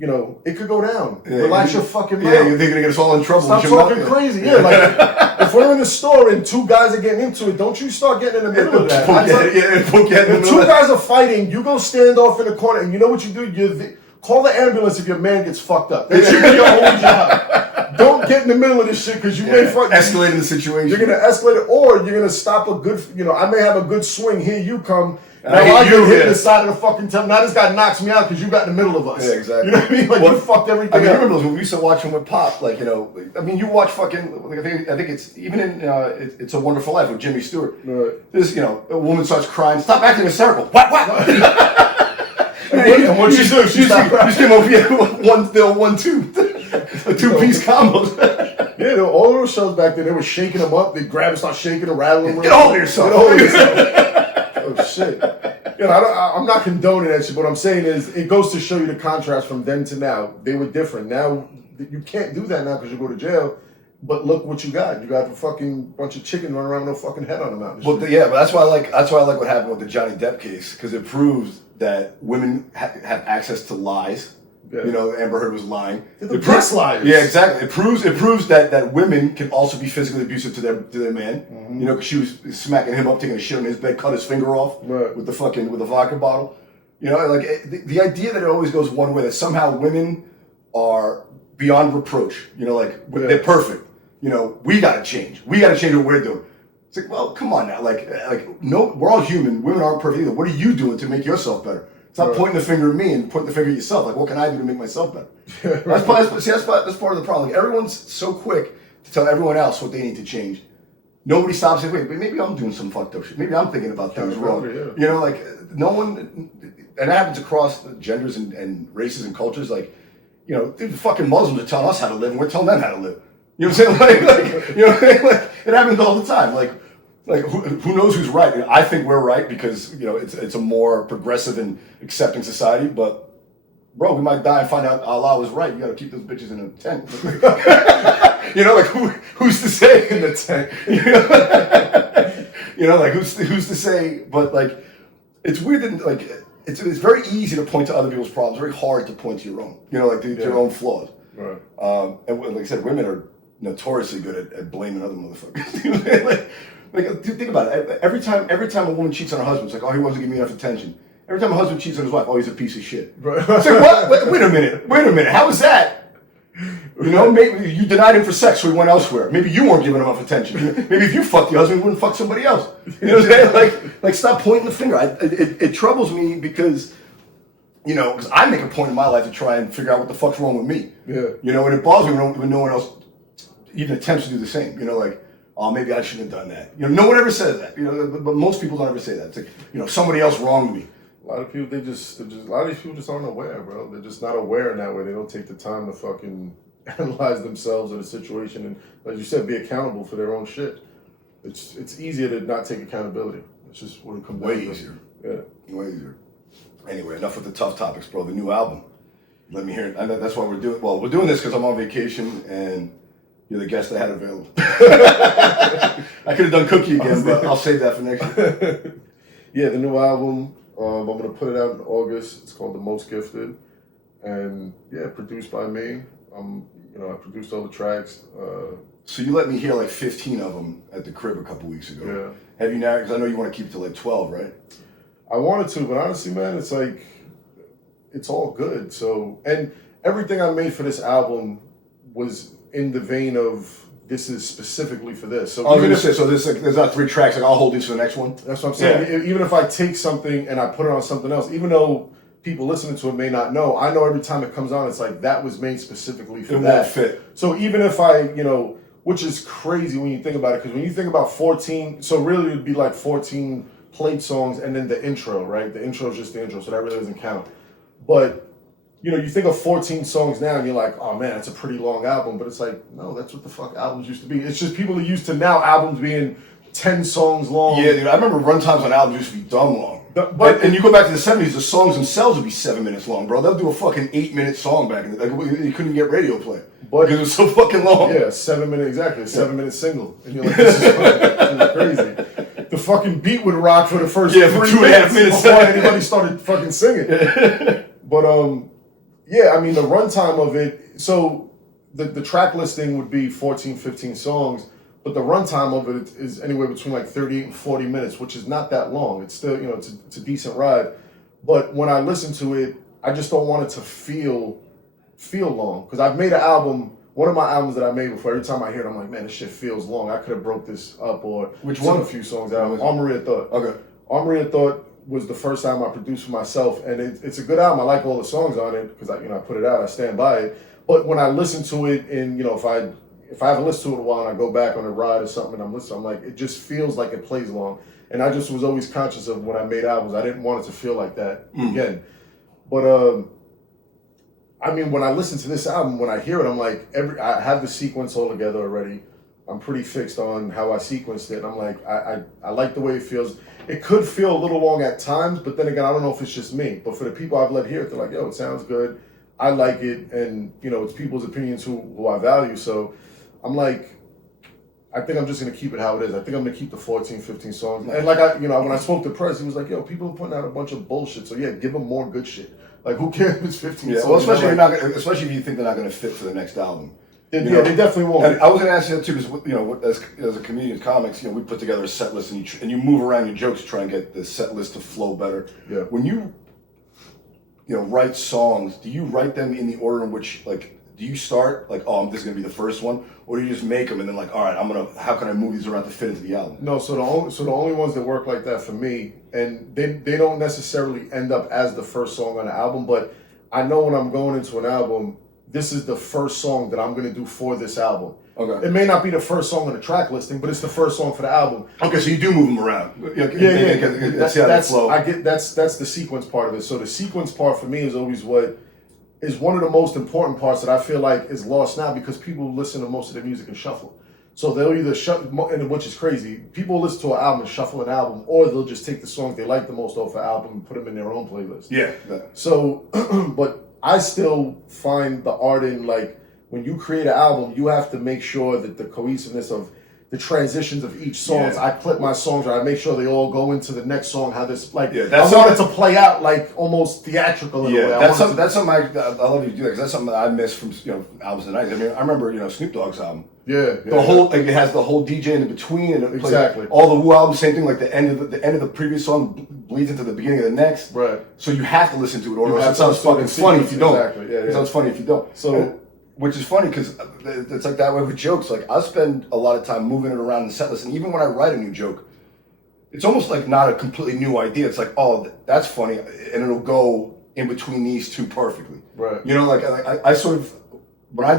it could go down. Yeah, relax your fucking mouth. Yeah, you're gonna get us all in trouble. Stop talking crazy. Yeah, like if we're in the store and two guys are getting into it, don't you start getting in the middle of that. When two guys are fighting, you go stand off in the corner, and you know what you do? Call the ambulance if your man gets fucked up. That should be your only job. Don't get in the middle of this shit because you may escalate the situation. You're gonna escalate it, or you're gonna stop a good. I may have a good swing. Here you come. Now I get hit in the side of the fucking temple. Now this guy knocks me out because you got in the middle of us. Yeah, exactly. You know what I mean? Like you fucked everything. I mean, up. I remember those when we used to watch them with Pop. Like I mean, you watch fucking. I think it's even in It's a Wonderful Life with Jimmy Stewart. Right. This a woman starts crying. Stop acting hysterical. What? And what she do? She came over here 1-2, a 2-piece combo. Yeah, all those shows back then, they were shaking them up. They grab and start shaking and rattling. Get hold of yourself. Oh shit. I'm not condoning that shit. What I'm saying is, it goes to show you the contrast from then to now. They were different. Now you can't do that now because you go to jail. But look what you got. You got a fucking bunch of chickens running around with no fucking head on them out. But that's why I like what happened with the Johnny Depp case, because it proves that women have access to lies. Yeah. Amber Heard was lying. The press liars. Yeah, exactly. It proves that women can also be physically abusive to their man. Mm-hmm. Because she was smacking him up, taking a shit on his bed, cut his finger off with the vodka bottle. The idea that it always goes one way, that somehow women are beyond reproach. They're perfect. We gotta change. We gotta change what we're doing. It's like, well, come on now. No, we're all human. Women aren't perfect either. What are you doing to make yourself better? Stop pointing the finger at me and pointing the finger at yourself. Like, what can I do to make myself better? That's part of the problem. Like, everyone's so quick to tell everyone else what they need to change. Nobody stops and wait, but maybe I'm doing some fucked up shit. Maybe I'm thinking about things wrong. Yeah. No one, and that happens across genders and races and cultures. The fucking Muslims are telling us how to live, and we're telling them how to live. You know what I'm saying? It happens all the time. Who knows who's right? I think we're right because it's a more progressive and accepting society. But bro, we might die and find out Allah was right. You got to keep those bitches in a tent. Who's to say in the tent? Who's to say? But it's weird that it's very easy to point to other people's problems. Very hard to point to your own. Your own flaws. Right. And like I said, women are notoriously good at blaming other motherfuckers. Dude, think about it. Every time a woman cheats on her husband, it's like, oh, he wasn't giving me enough attention. Every time a husband cheats on his wife, oh, he's a piece of shit. Right. It's like, what? Wait a minute. How is that? Maybe you denied him for sex, so he went elsewhere. Maybe you weren't giving him enough attention. Maybe if you fucked your husband, you wouldn't fuck somebody else. You know what I'm saying? Stop pointing the finger. It troubles me because, because I make a point in my life to try and figure out what the fuck's wrong with me. Yeah. And it bothers me when no one else even attempts to do the same. Oh, maybe I shouldn't have done that. No one ever says that. But most people don't ever say that. It's like, somebody else wronged me. A lot of people, a lot of these people just aren't aware, bro. They're just not aware in that way. They don't take the time to fucking analyze themselves or the situation and, like you said, be accountable for their own shit. It's easier to not take accountability. It's just what it comes way down to. Easier. Yeah. Way easier. Anyway, enough with the tough topics, bro. The new album. Let me hear it. I know that's why we're doing. Well, we're doing this because I'm on vacation and you're the guest I had available. I could have done Cookie again, but I'll save that for next year. Yeah, the new album. I'm gonna put it out in August. It's called The Most Gifted, and yeah, produced by me. I produced all the tracks. So you let me hear like 15 of them at the crib a couple weeks ago. Yeah. Have you now? Because I know you want to keep it to like 12, right? I wanted to, but honestly, man, it's like, it's all good. So, and everything I made for this album was in the vein of, this is specifically for this. So there's not 3 tracks, like I'll hold these for the next one? That's what I'm saying. Yeah. Even if I take something and I put it on something else, even though people listening to it may not know, I know every time it comes on, it's like, that was made specifically for that. It won't fit. So even if I, which is crazy when you think about it, because when you think about 14, so really it would be like 14 played songs and then the intro, right? The intro is just the intro, so that really doesn't count. But, you think of 14 songs now and you're like, oh man, that's a pretty long album. But it's like, no, that's what the fuck albums used to be. It's just people are used to now albums being 10 songs long. Yeah, dude, I remember runtimes on albums used to be dumb long. And you go back to the 70s, the songs themselves would be 7 minutes long, bro. They'll do a fucking 8-minute song back in the day. Like, you couldn't get radio play. Because it was so fucking long. Yeah, 7 minute, exactly. A 7-minute single. And you're like, this is crazy. The fucking beat would rock for the first 3 minutes before anybody started fucking singing. But, yeah, I mean, the runtime of it, so the track listing would be 14, 15 songs, but the runtime of it is anywhere between like 38 and 40 minutes, which is not that long. It's still, it's a decent ride. But when I listen to it, I just don't want it to feel long. Because I've made an album, one of my albums that I made before, every time I hear it, I'm like, man, this shit feels long. I could have broke this up or which one? A few songs out. Armory of Thought. Okay. Armory of Thought was the first time I produced for myself, and it's a good album. I like all the songs on it because I put it out. I stand by it. But when I listen to it, and if I haven't listened to it in a while, and I go back on a ride or something, and I'm listening, I'm like, it just feels like it plays long. And I just was always conscious of when I made albums, I didn't want it to feel like that again. But I mean, when I listen to this album, when I hear it, I'm like, I have the sequence all together already. I'm pretty fixed on how I sequenced it. And I'm like, I like the way it feels. It could feel a little long at times, but then again, I don't know if it's just me. But for the people I've let hear it, they're like, yo, it sounds good. I like it. And, it's people's opinions who I value. So I'm like, I think I'm just going to keep it how it is. I think I'm going to keep the 14, 15 songs. And like, when I spoke to Prez, he was like, yo, people are putting out a bunch of bullshit. So yeah, give them more good shit. Like, who cares if it's 15 songs? Well, especially if you think they're not going to fit for the next album. They definitely won't. And I was going to ask you that too, because as a comedian, comics, we put together a set list and you move around your jokes to try and get the set list to flow better. Yeah. When you write songs, do you write them in the order in which, like, do you start like, oh, this is going to be the first one, or do you just make them and then like, all right, how can I move these around to fit into the album? No, so the only ones that work like that for me, and they don't necessarily end up as the first song on the album, but I know when I'm going into an album, this is the first song that I'm going to do for this album. Okay. It may not be the first song on the track listing, but it's the first song for the album. Okay, so you do move them around. Yeah. That's flow. I get that's the sequence part of it. So the sequence part for me is always what is one of the most important parts that I feel like is lost now because people listen to most of their music and shuffle. So they'll either which is crazy. People listen to an album and shuffle an album, or they'll just take the songs they like the most off an album and put them in their own playlist. Yeah. So, but I still find the art in, like, when you create an album, you have to make sure that the cohesiveness of the transitions of each song, I clip my songs, or I make sure they all go into the next song, how this, like, I want it to play out, like, almost theatrical in a way. That's something I love you to do that, because that's something that I miss from, albums of the 90s. I mean, I remember, Snoop Dogg's album. It has the whole DJ in between, and it plays all the Wu albums, same thing, like the end of the previous song bleeds into the beginning of the next. Right. So you have to listen to it, or it sounds fucking funny if you don't. It sounds funny if you don't. So, which is funny because it's like that way with jokes. Like, I spend a lot of time moving it around in the set list, and even when I write a new joke, it's almost like not a completely new idea. It's like, oh, that's funny, and it'll go in between these two perfectly. Right. I sort of when I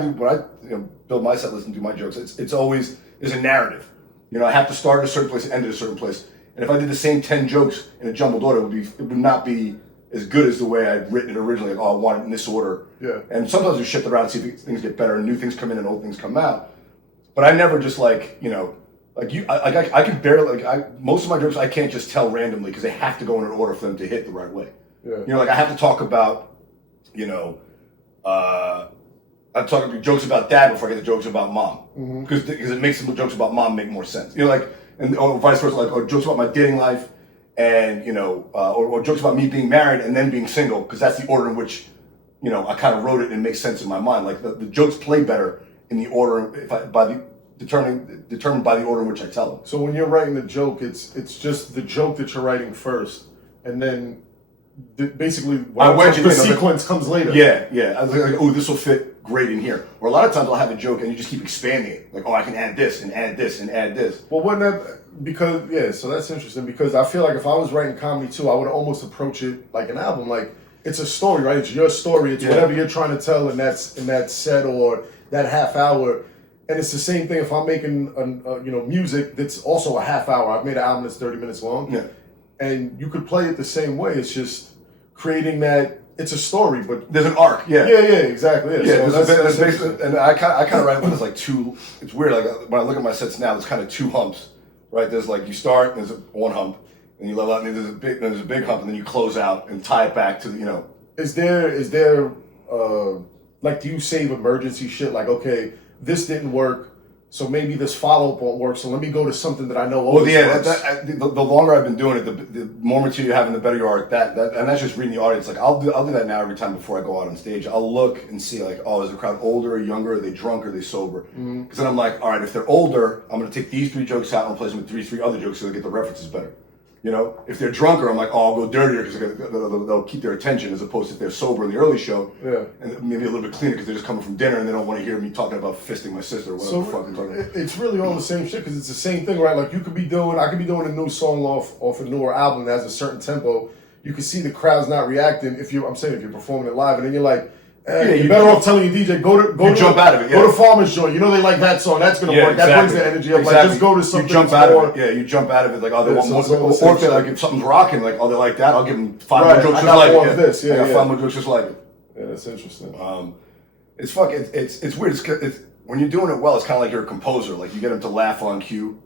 build my set list and do my jokes, it's always there's a narrative. I have to start at a certain place and end at a certain place. And if I did the same 10 jokes in a jumbled order, it would not be as good as the way I'd written it originally. Like, oh, I want it in this order. Yeah. And sometimes we shift it around and see if things get better and new things come in and old things come out. But I never just Like I can barely most of my jokes I can't just tell randomly because they have to go in an order for them to hit the right way. Yeah. You know, like I have to talk about, you know, I'm talking jokes about dad before I get the jokes about mom because it makes the jokes about mom make more sense. You know, like or vice versa, like or jokes about my dating life, and you know, or jokes about me being married and then being single because that's the order in which, you know, I kind of wrote it and it makes sense in my mind. Like the jokes play better in the order determined by the order in which I tell them. So when you're writing the joke, it's just the joke that you're writing first, and then basically the sequence comes later. Yeah. I was like, oh, this will fit great in here. Or a lot of times I'll have a joke and you just keep expanding it. Like, oh, I can add this and add this and add this. Well, wouldn't that, so that's interesting because I feel like if I was writing comedy too, I would almost approach it like an album. Like, it's a story, right? It's your story. It's whatever you're trying to tell in that set or that half hour. And it's the same thing if I'm making music that's also a half hour. I've made an album that's 30 minutes long. Yeah. And you could play it the same way. It's just creating that. It's a story, but there's an arc. Yeah, exactly. Yeah, so that's basically, and I kind of write it when there's like two. It's weird. Like when I look at my sets now, there's kind of two humps, right? There's like you start, and there's one hump, and you level out, and then there's a big hump, and then you close out and tie it back to the, you know. Is there like, do you save emergency shit? Like, okay, this didn't work. So maybe this follow-up won't work, so let me go to something that I know always works. The longer I've been doing it, the more material you have and the better you are at that. And that's just reading the audience. Like, I'll do that now every time before I go out on stage. I'll look and see, like, oh, is the crowd older or younger? Are they drunk or are they sober? Because then I'm like, all right, if they're older, I'm going to take these 3 jokes out and replace them with three other jokes so they get the references better. You know, if they're drunker, I'm like, oh, I'll go dirtier because they'll keep their attention as opposed to if they're sober in the early show. Yeah. And maybe a little bit cleaner because they're just coming from dinner and they don't want to hear me talking about fisting my sister or whatever the fuck I'm talking about. It's really all the same shit because it's the same thing, right? Like I could be doing a new song off a newer album that has a certain tempo. You can see the crowd's not reacting if you're performing it live, and then you're like, you're better off telling your DJ go jump out of it. Go to Farmer's Joint. You know they like that song. That's gonna work. That brings the energy up. Like just go to something. You jump out of it. Yeah, you jump out of it. Like, oh, they want more. Or if they like if something's rocking, like, oh, they like that. I'll give them 5 more jokes just like it. I got 5 more jokes just like it. Yeah, that's interesting. It's weird. It's when you're doing it well. It's kind of like you're a composer. Like you get them to laugh on cue,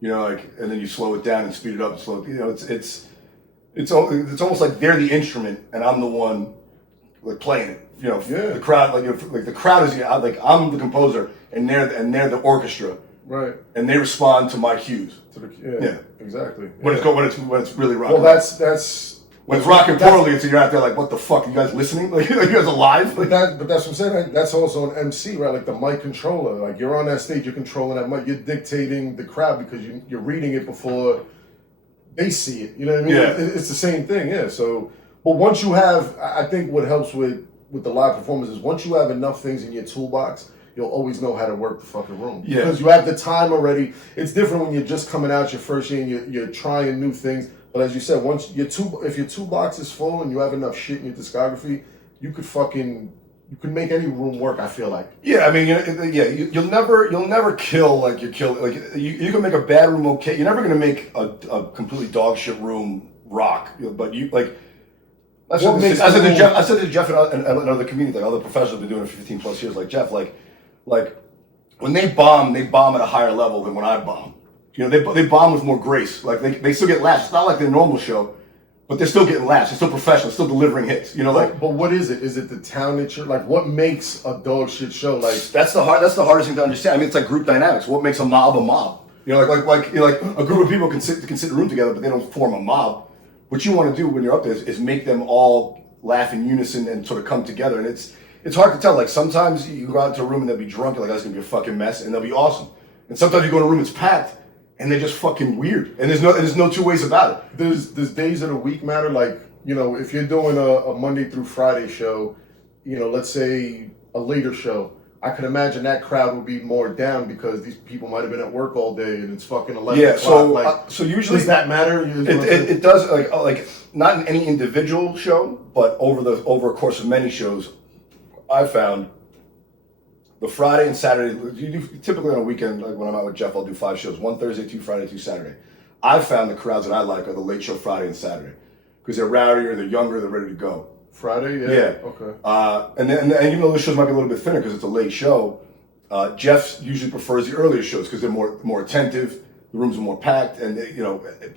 you know, like, and then you slow it down and speed it up and slow it. You know, it's almost like they're the instrument and I'm the one like playing it. You know, the crowd, like the crowd is like I'm the composer and they're the orchestra, right? And they respond to my cues. Exactly. When it's really rocking. Well, that's when it's rocking poorly. It's you're out there like, what the fuck? You guys listening? Like you guys alive? But that's what I'm saying. Right? That's also an MC, right? Like the mic controller. Like you're on that stage, you're controlling that mic, you're dictating the crowd because you're reading it before they see it. You know what I mean? Yeah. It's the same thing. Yeah. So, but once you have, I think what helps with the live performances, once you have enough things in your toolbox, you'll always know how to work the fucking room. Yeah. Because you have the time already. It's different when you're just coming out your first year and you're trying new things. But as you said, if your toolbox is full and you have enough shit in your discography, you could make any room work. I feel like. Yeah, I mean, you'll never kill like you're killing. Like you can make a bad room okay. You're never gonna make a completely dog shit room rock. But you like. I said to Jeff and other comedians, like other professionals have been doing it for 15 plus years, like Jeff, like when they bomb at a higher level than when I bomb. You know, they bomb with more grace. Like they still get laughs. It's not like their normal show, but they're still getting laughs. They're still professional, still delivering hits. You know, like. But what is it? Is it the town that you're like? What makes a dog shit show? Like that's the hardest thing to understand. I mean, it's like group dynamics. What makes a mob a mob? You know, like a group of people can sit in a room together, but they don't form a mob. What you want to do when you're up there is make them all laugh in unison and sort of come together. And it's hard to tell. Like sometimes you go out into a room and they'll be drunk, you're like, that's gonna be a fucking mess, and they'll be awesome. And sometimes you go in a room that's packed and they're just fucking weird. And there's no two ways about it. There's days of the week matter. Like, you know, if you're doing a Monday through Friday show, you know, let's say a later show, I can imagine that crowd would be more down because these people might have been at work all day and it's fucking 11 o'clock. So usually does that matter? It does. Like not in any individual show, but over a course of many shows, I found the Friday and Saturday. You do typically on a weekend, like when I'm out with Jeff, I'll do 5 shows: 1 Thursday, 2 Friday, 2 Saturday. I've found the crowds that I like are the late show Friday and Saturday because they're rowdier, they're younger, they're ready to go. Friday, yeah. Okay. And even though the shows might be a little bit thinner because it's a late show, Jeff usually prefers the earlier shows because they're more attentive. the rooms are more packed, and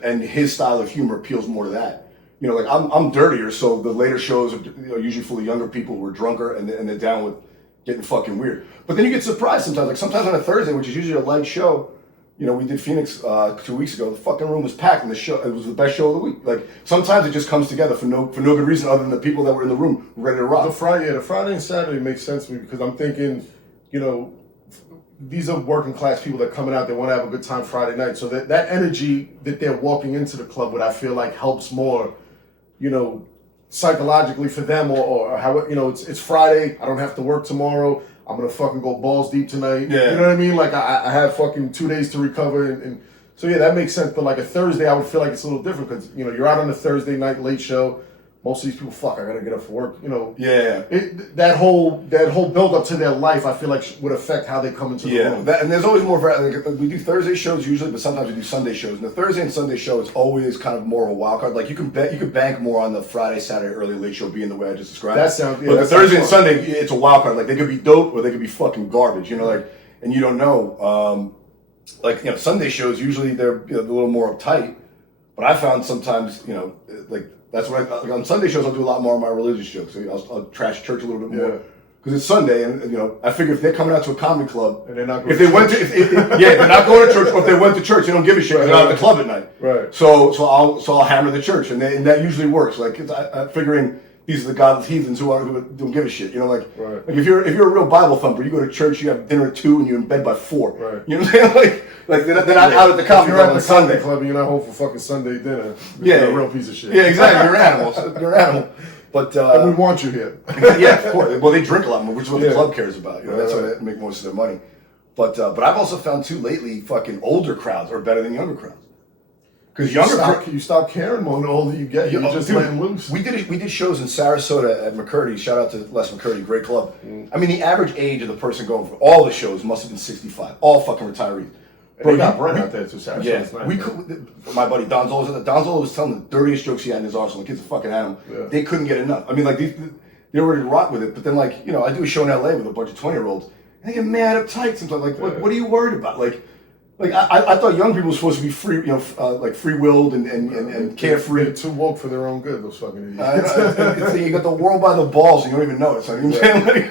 and his style of humor appeals more to that. Like I'm dirtier, so the later shows are usually full of younger people who are drunker and they're down with getting fucking weird. But then you get surprised sometimes. Like sometimes on a Thursday, which is usually a light show, we did Phoenix 2 weeks ago. The fucking room was packed, and it was the best show of the week. Like sometimes it just comes together for no good reason other than the people that were in the room were ready to rock. The Friday and Saturday makes sense to me because I'm thinking, these are working class people that are coming out. They want to have a good time Friday night. So that energy that they're walking into the club with, I feel like helps more, psychologically for them, or how it's Friday. I don't have to work tomorrow. I'm gonna fucking go balls deep tonight. Yeah. You know what I mean? Like I have fucking 2 days to recover, and so yeah, that makes sense. But like a Thursday, I would feel like it's a little different because you're out on a Thursday night late show. Most of these people, I gotta get up for work. Yeah. That whole build up to their life, I feel like would affect how they come into the room. And there's always more. We do Thursday shows usually, but sometimes we do Sunday shows. And the Thursday and Sunday show is always kind of more of a wild card. Like you can bank more on the Friday, Saturday, early late show being the way I just described. That sounds. Yeah, but the Thursday and Sunday, it's a wild card. Like they could be dope or they could be fucking garbage. And you don't know. Sunday shows usually they're a little more uptight, but I found sometimes that's what on Sunday shows I'll do a lot more of my religious jokes. So I'll trash church a little bit more because it's Sunday, and I figure if they're coming out to a comedy club and they're not going they're not going to church, or if they went to church, they don't give a shit. They're not at the club at night. Right. So I'll hammer the church, and that usually works. Like I'm figuring these are the godless heathens who don't give a shit. Like if you're a real Bible thumper, you go to church, you have dinner at 2, and you're in bed by 4. Right. You know what I'm saying? Like they're not out at the comedy club on Sunday. Club and you're not home for fucking Sunday dinner. You're a real piece of shit. Yeah, exactly. You're an animal. You're an animal. But and we want you here. Yeah, of course. Well, they drink a lot more, which is what the club cares about. That's how they make most of their money. But I've also found too lately, fucking older crowds are better than younger crowds. Because you stop caring more the older you get. You're just letting loose. We did shows in Sarasota at McCurdy. Shout out to Les McCurdy, great club. I mean, the average age of the person going for all the shows must have been 65. All fucking retirees. Bro, got Brent out there too, Sarasota. Yeah, my buddy Donzola was telling the dirtiest jokes he had in his arsenal. The kid's a fucking animal. Yeah. They couldn't get enough. I mean, like they were ready to rock with it. But then, I do a show in LA with a bunch of 20-year-olds, and they get mad uptight sometimes. Like, what are you worried about? Like I thought young people were supposed to be free, like free-willed and carefree. They're too woke for their own good. Those fucking idiots. You got the world by the balls, and you don't even know it. So, you know what I'm saying?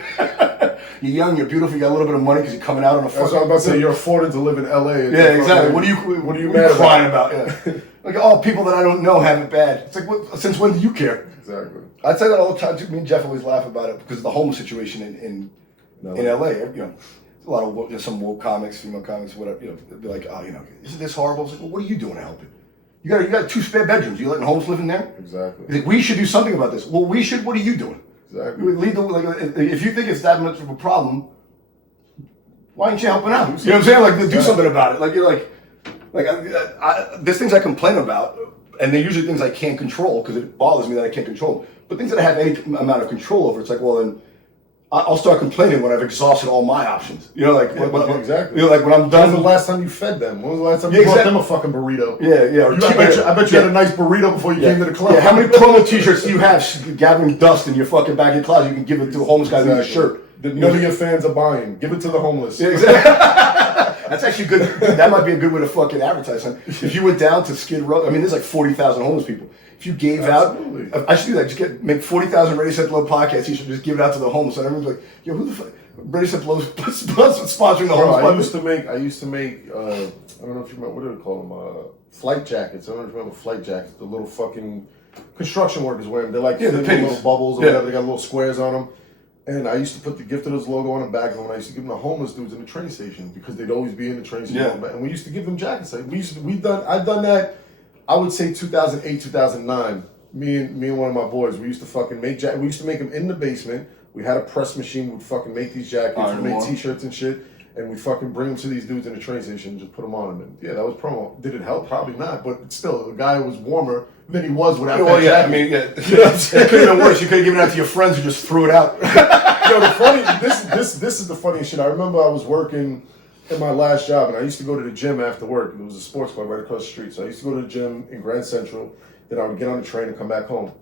You're young, you're beautiful, you got a little bit of money because you're coming out on a fucking... That's what I was about to say, you're afforded to live in LA. Yeah, exactly. What are you mad crying about? Yeah. Like, people that I don't know have it bad. It's like, since when do you care? Exactly. I say that all the time too. Me and Jeff always laugh about it because of the homeless situation in LA. A lot of some woke comics, female comics, whatever. They'll be like, isn't this horrible? It's like, well, what are you doing to help it? You got 2 spare bedrooms. You letting homeless live in there? Exactly. Like, we should do something about this. Well, we should. What are you doing? Exactly. If you think it's that much of a problem, why aren't you helping out? You know what I'm saying? Like, do something about it. Like, you're there's things I complain about, and they're usually things I can't control because it bothers me that I can't control. But things that I have any amount of control over, it's like, well, then I'll start complaining when I've exhausted all my options. Exactly. Like when I'm done. When was the last time you fed them? When was the last time you brought them a fucking burrito? Yeah. I bet you had a nice burrito before you came to the club. Yeah. How many promo T-shirts do you have gathering dust in your fucking back of your closet? You can give it to a homeless guy with a shirt. None of your fans are buying. Give it to the homeless. Yeah, exactly. That's actually good. That might be a good way to fucking advertise. If you went down to Skid Row, I mean, there's like 40,000 homeless people. If you gave out, I should do that. Just make 40,000 Ready Set Blow podcasts. You should just give it out to the homeless, and everyone's like, "Yo, who the fuck?" Ready Set Blow sponsoring the homeless. I used to make. I don't know if you remember, what do they call them? Flight jackets. I don't know if you remember flight jackets. The little fucking construction workers wear them. They're like the little bubbles or whatever. They got little squares on them. And I used to put the Gifted's logo on the back of them, and I used to give them to homeless dudes in the train station because they'd always be in the train station. Yeah. And we used to give them jackets. I've done that. I would say 2008, 2009. Me and one of my boys, we used to fucking make jackets. We used to make them in the basement. We had a press machine. We'd fucking make these jackets. We'd make T-shirts and shit. And we'd fucking bring them to these dudes in the train station and just put them on them. And yeah, that was promo. Did it help? Probably not. But still, the guy was warmer than he was without that jacket. I mean, it could have been worse. You could have given it out to your friends who just threw it out. This is the funniest shit. I remember I was working in my last job, and I used to go to the gym after work. There was a sports club right across the street. So I used to go to the gym in Grand Central. Then I would get on the train and come back home.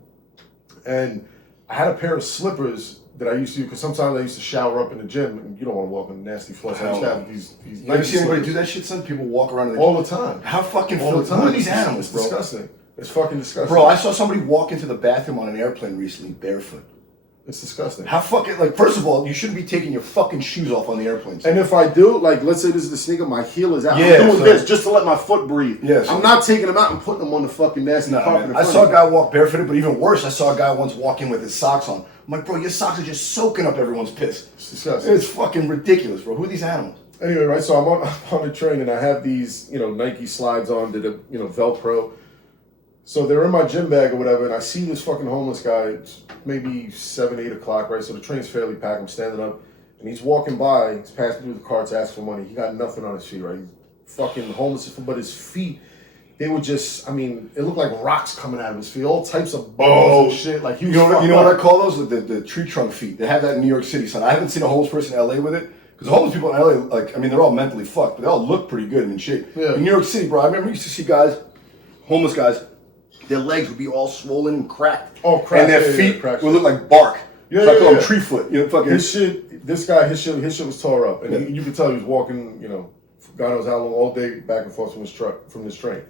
And I had a pair of slippers that I used to, because sometimes I used to shower up in the gym, and you don't want to walk on the nasty floor. So I used to have these you ever see anybody do that shit, son? People walk around all the time. How fucking all the time. Who are these animals, it's bro? Disgusting. It's fucking disgusting. Bro, I saw somebody walk into the bathroom on an airplane recently barefoot. It's disgusting. How fucking, like, first of all, you shouldn't be taking your fucking shoes off on the airplanes. And if I do, like, let's say this is the sneaker, my heel is out. Yeah, I'm doing this just to let my foot breathe. Yes. I'm not taking them out and putting them on the fucking nasty carpet. I saw a guy walk barefooted, but even worse, I saw a guy once walk in with his socks on. I'm like, bro, your socks are just soaking up everyone's piss. It's disgusting. It's fucking ridiculous, bro. Who are these animals? Anyway, right, so I'm on the train, and I have these, Nike slides on that are, Velcro. So they're in my gym bag or whatever, and I see this fucking homeless guy. It's maybe 7, 8 o'clock, right? So the train's fairly packed. I'm standing up, and he's walking by. He's passing through the car to ask for money. He got nothing on his feet, right? He's fucking homeless, but his feet, they were just, it looked like rocks coming out of his feet. All types of bones and shit. Like, he was you know what I call those? The tree trunk feet. They have that in New York City, son. I haven't seen a homeless person in LA with it. Because the homeless people in LA, they're all mentally fucked, but they all look pretty good and in shape. Yeah. In New York City, bro, I remember I used to see guys, homeless guys, their legs would be all swollen and cracked. Oh, cracked. And their feet would look like bark. Yeah, so I call them tree foot. Fucking his shit, this guy, his shit was tore up. And you could tell he was walking, God knows how long, all day back and forth from this train.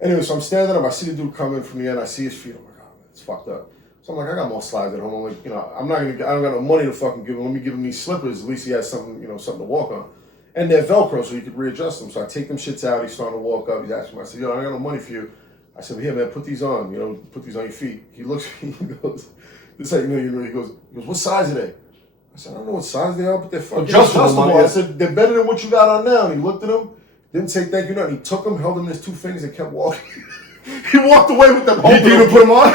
Anyway, so I'm standing up, I see the dude come in from the end, I see his feet, I'm like, oh, man, it's fucked up. So I'm like, I got more slides at home. I'm like, I don't got no money to fucking give him. Let me give him these slippers. At least he has something, something to walk on. And they're Velcro, so you could readjust them. So I take them shits out. He's starting to walk up. He's asking me, I said, I got no money for you. I said, here, man, put these on. Put these on your feet. He looks at me, he goes, this is how he goes, what size are they? I said, I don't know what size they are, but they're fucking adjustable. I said, they're better than what you got on now. And he looked at them, didn't say thank you, nothing. He took them, held them in his 2 fingers, and kept walking. He walked away with them. You didn't even put them on?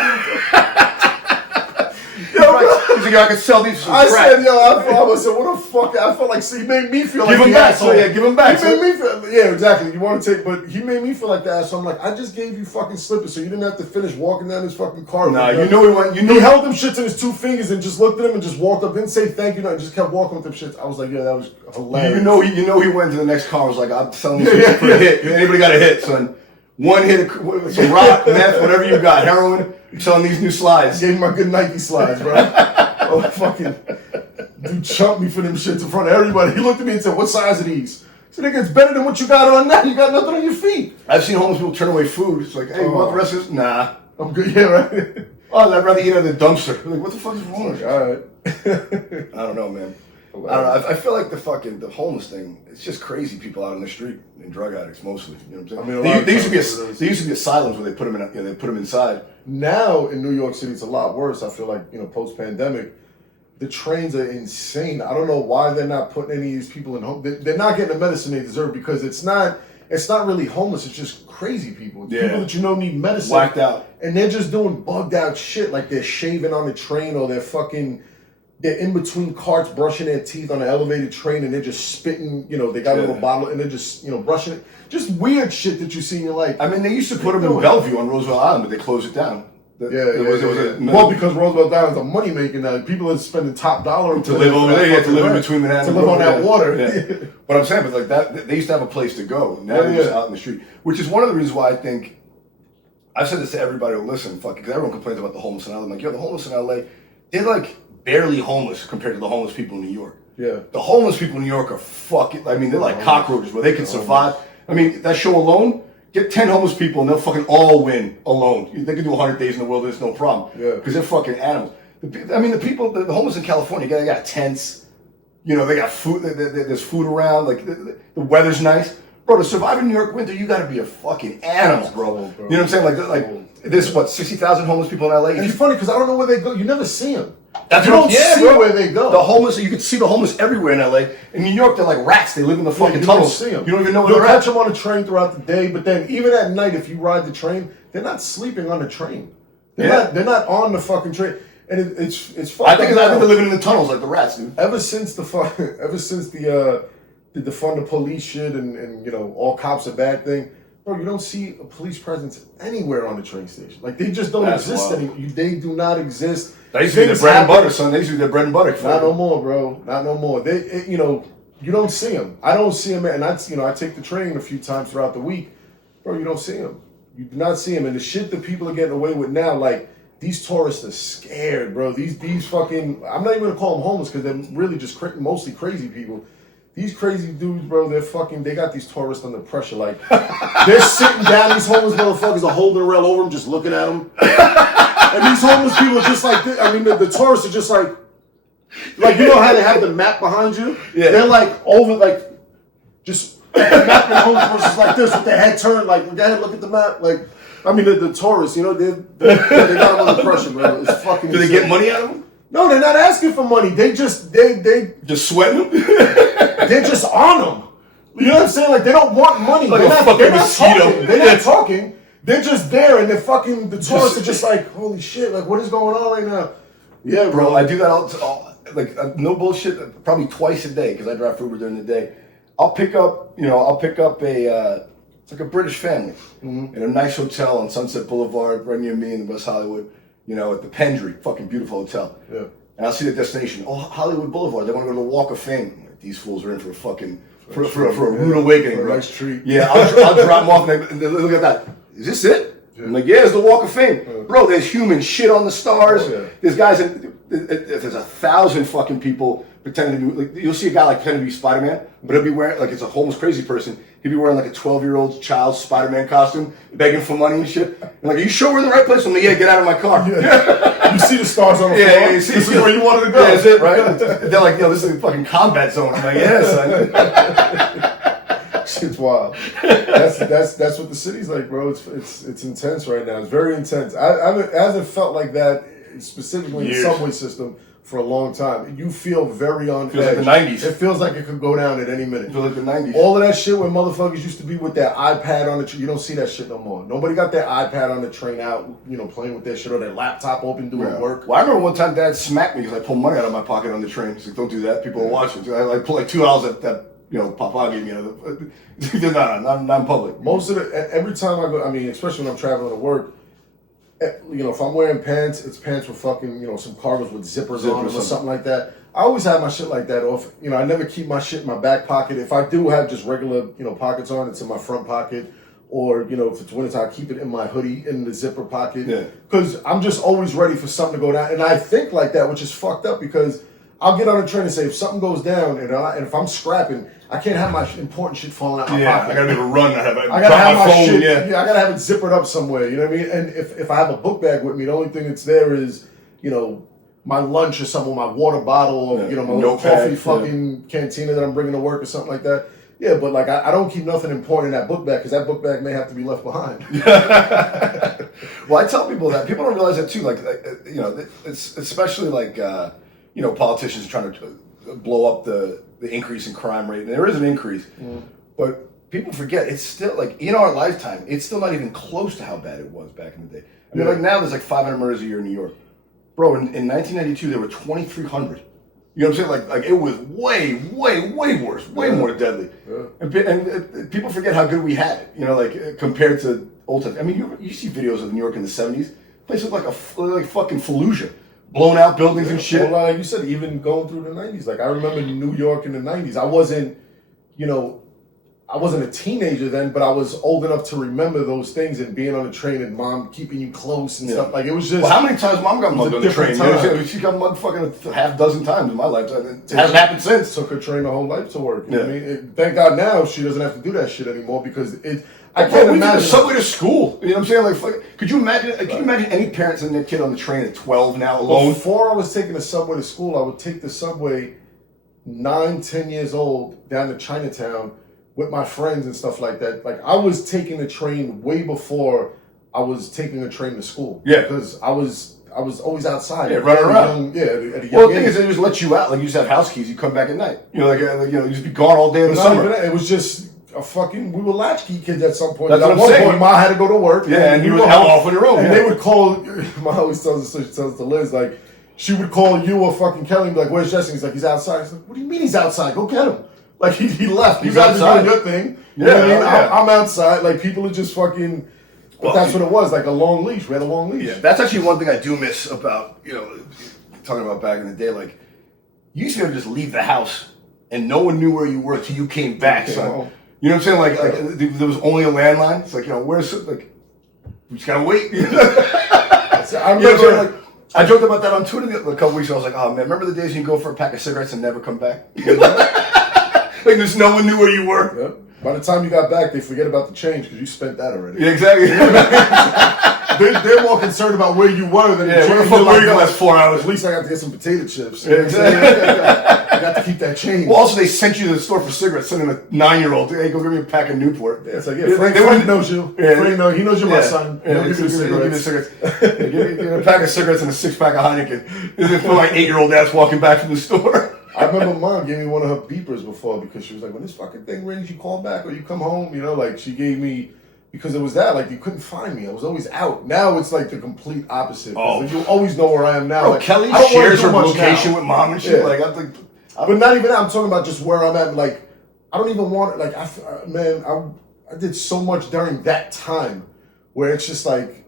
I could sell these for I said, I said, what the fuck? I felt like, he made me feel like the asshole. Give them back. He made me feel, yeah, exactly. You want to take, but he made me feel like the asshole. I'm like, I just gave you fucking slippers, so you didn't have to finish walking down this fucking car. Nah, he held them shits in his 2 fingers and just looked at him and just walked up, didn't say thank you, just kept walking with them shits. I was like, yeah, that was hilarious. He went to the next car and was like, I'm selling these shit for a hit. Anybody got a hit, son? One hit, some rock, meth, whatever you got, heroin, you're selling these new slides. Gave him my good Nike slides, bro. Oh, fucking dude chumped me for them shits in front of everybody. He looked at me and said, what size are these? I said, nigga, it's better than what you got on now. You got nothing on your feet. I've seen homeless people turn away food. It's like, hey, you want the rest of this? Nah. I'm good, yeah, right? Oh, I'd rather eat out of the dumpster. Like, what the fuck is wrong with you? All right. I don't know, man. I don't know. I feel like the homeless thing, it's just crazy people out on the street and drug addicts mostly. You know what I'm saying? There used to be asylums where they put them in, they put them inside. Now in New York City, it's a lot worse. I feel like, post-pandemic, the trains are insane. I don't know why they're not putting any of these people in home. They're not getting the medicine they deserve because it's not really homeless. It's just crazy people. It's people that need medicine. Whacked out. And they're just doing bugged out shit. Like they're shaving on the train or they're in between carts brushing their teeth on the elevated train and they're just spitting, they got a little bottle and they're just, brushing it. Just weird shit that you see in your life. I mean, they used to put them in Bellevue on Roosevelt Island, but they closed it down. Well, because Roosevelt Island's a money making now. People are spending top dollar to live over there. You have to live in between Manhattan. To live on that water. Yeah. But I'm saying, like that, they used to have a place to go. Now they're just out in the street, which is one of the reasons why I think I've said this to everybody who listen. Because everyone complains about the homeless in LA. I'm like, the homeless in LA, they're like barely homeless compared to the homeless people in New York. Yeah. The homeless people in New York are fucking. I mean, they're like cockroaches, where they can survive. I mean, that show Alone. Get 10 homeless people and they'll fucking all win alone. They can do 100 days in the wilderness, no problem. Yeah. Because they're fucking animals. The homeless in California, they got tents. They got food. There's food around. Like, the weather's nice. Bro, to survive in New York winter, you got to be a fucking animal, bro. You know what I'm saying? Like there's, 60,000 homeless people in LA? And it's funny because I don't know where they go. You never see them. That's you don't see where they go. The homeless, you can see the homeless everywhere in LA. In New York, they're like rats. They live in the fucking tunnels. You don't see them. You don't even know where they're at. You'll catch them on a train throughout the day, but then even at night, if you ride the train, they're not sleeping on the train. They're not on the fucking train. And it's fucked I think they're living in the tunnels like the rats, dude. Ever since the defund the police shit and all cops are bad thing, bro, you don't see a police presence anywhere on the train station. Like they just don't exist anymore. They do not exist. They used to be their bread and butter, son. They used to be their bread and butter. Not no more, bro. Not no more. You don't see them. I don't see them, and I take the train a few times throughout the week, bro. You don't see them. You do not see them, and the shit that people are getting away with now, like these tourists are scared, bro. These fucking, I'm not even gonna call them homeless because they're really just mostly crazy people. These crazy dudes, bro, they got these tourists under pressure. Like, they're sitting down, these homeless motherfuckers are holding a rail over them, just looking at them. And these homeless people are just like, the tourists are just like, you know how they have the map behind you? Yeah. They're like over, like, just the map and homeless person's like this with their head turned, like, with their head look at the map. Like, the tourists, you know, they got them under pressure, bro. It's fucking Do they get money out of them? No, they're not asking for money. They just sweating them. They're just on them. You know what I'm saying? Like, they don't want money. Like they're not talking. They're not talking. They're just there, and the tourists are just like, holy shit! Like, what is going on right now? Yeah, bro. I do that all no bullshit. Probably twice a day because I drive for Uber during the day. I'll pick up a it's like a British family in a nice hotel on Sunset Boulevard, right near me in West Hollywood. You know, at the Pendry, fucking beautiful hotel. Yeah. And I'll see the destination. Oh, Hollywood Boulevard. They want to go to the Walk of Fame. Like, these fools are in for a fucking for a rude awakening, for a bro. nice treat. Yeah, I'll drop them off and they look at that. Is this it? Yeah. I'm like, yeah, it's the Walk of Fame, bro. There's human shit on the stars. Oh, yeah. There's guys. There's 1,000 fucking people pretending to be. Like, you'll see a guy like pretending to be Spider-Man, but he'll be wearing like it's a homeless crazy person. He'd be wearing like a 12-year-old child's Spider-Man costume, begging for money and shit. I'm like, are you sure we're in the right place? I'm like, yeah, get out of my car. Yeah. You see the stars on the floor? Yeah, you see, this is where you wanted to go. Yeah, that's it, right? They're like, yo, this is a fucking combat zone. I'm like, yeah, son. Shit's wild. That's what the city's like, bro. It's intense right now. It's very intense. It hasn't felt like that specifically in the subway system for a long time. You feel very on edge. Like the 90s. It feels like it could go down at any minute. It feels like the 90s. All of that shit where motherfuckers used to be with their iPad on the train, you don't see that shit no more. Nobody got their iPad on the train out, you know, playing with their shit or their laptop open doing work. Well, I remember one time Dad smacked me because I pulled money out of my pocket on the train. He's like, don't do that. People are watching. So I pulled like $2 that you know, Papa gave me out of the... not in public. Most of every time I go, I mean, especially when I'm traveling to work, you know, if I'm wearing pants, it's pants with fucking, you know, some cargos with zippers on them or something like that. I always have my shit like that off. You know, I never keep my shit in my back pocket. If I do have just regular, you know, pockets on, it's in my front pocket. Or, you know, if it's wintertime, I keep it in my hoodie in the zipper pocket. Yeah. Because I'm just always ready for something to go down. And I think like that, which is fucked up because I'll get on a train and say, if something goes down and if I'm scrapping, I can't have my important shit falling out my pocket. I gotta be able to run. I gotta have my phone, shit. Yeah, I gotta have it zippered up somewhere. You know what I mean? And if I have a book bag with me, the only thing that's there is, you know, my lunch or something, my water bottle, or you know, my little coffee fucking cantina that I'm bringing to work or something like that. Yeah, but like I don't keep nothing important in that book bag because that book bag may have to be left behind. Well, I tell people that people don't realize that too. Like you know, it's especially like you know, politicians trying to blow up the increase in crime rate, and there is an increase, but people forget it's still like in our lifetime, it's still not even close to how bad it was back in the day. I mean, like now there's like 500 murders a year in New York, bro. In 1992 there were 2,300. You know what I'm saying? Like it was way worse, way more deadly. Yeah. And people forget how good we had it. You know, like compared to old times. I mean, you see videos of New York in the 70s. Place looked like fucking Fallujah. Blown out buildings and shit. Well, like you said, even going through the 90s. Like I remember New York in the 90s. I wasn't a teenager then, but I was old enough to remember those things and being on a train and mom keeping you close and stuff. Like it was just. Well, how many times mom got mugged on the train? She got mugged fucking half dozen times in my lifetime. It hasn't happened since. Took her train the whole life to work. You know what I mean? Thank God now she doesn't have to do that shit anymore because it. I can't imagine the subway to school. You know what I'm saying? Like, could you imagine? Can you imagine any parents and their kid on the train at 12 now alone? Before I was taking the subway to school, I would take the subway 9, 10 years old down to Chinatown with my friends and stuff like that. Like I was taking the train way before I was taking the train to school. Yeah, because I was always outside. Yeah, running around. At a young well, the thing is, they just let you out. Like you just have house keys. You come back at night. You know, you just be gone all day in the summer. It was just. We were latchkey kids at some point. That's what I'm saying. Point, Ma had to go to work. Yeah, and you were hell off on your own. And they would call. Ma always tells us to Liz, like, she would call you or fucking Kelly and be like, "Where's Jesse?" He's like, "He's outside." He's like, "What do you mean he's outside? Go get him." Like he left. He's outside doing your thing. You know what I mean? I'm outside. Like people are just fucking. But that's what it was. Like a long leash. We had a long leash. Yeah, that's actually one thing I do miss about talking about back in the day. Like you used to be able to just leave the house and no one knew where you were till you came back. So. You know what I'm saying? Like there was only a landline. It's like, where's like we just gotta wait. That's I remember, I joked about that on Twitter a couple weeks ago. I was like, oh man, remember the days you go for a pack of cigarettes and never come back? Like just no one knew where you were. Yep. By the time you got back, they forget about the change because you spent that already. Yeah, exactly. They're more concerned about where you were than where the fuck were you the last 4 hours? At least I got to get some potato chips. Yeah, exactly. I got to keep that change. Well, also they sent you to the store for cigarettes, sending a 9-year-old, hey, go give me a pack of Newport. Yeah, it's like, Frank knows you. Yeah, Frank he knows you're my son. Yeah, give me the cigarettes. Give me a pack of cigarettes and a 6-pack of Heineken. This is for my 8-year-old ass walking back from the store. I remember Mom gave me one of her beepers before because she was like, when this fucking thing rings, you call back or you come home. You know, like she gave me, because it was that, like you couldn't find me. I was always out. Now it's like the complete opposite. Oh. Like, you always know where I am now. Bro, like, Kelly I don't wanna shares do her much location now. with Mom and shit. Yeah. Like, I'm like, but not even that. I'm talking about just where I'm at. Like, I don't even want, like, I did so much during that time where it's just like,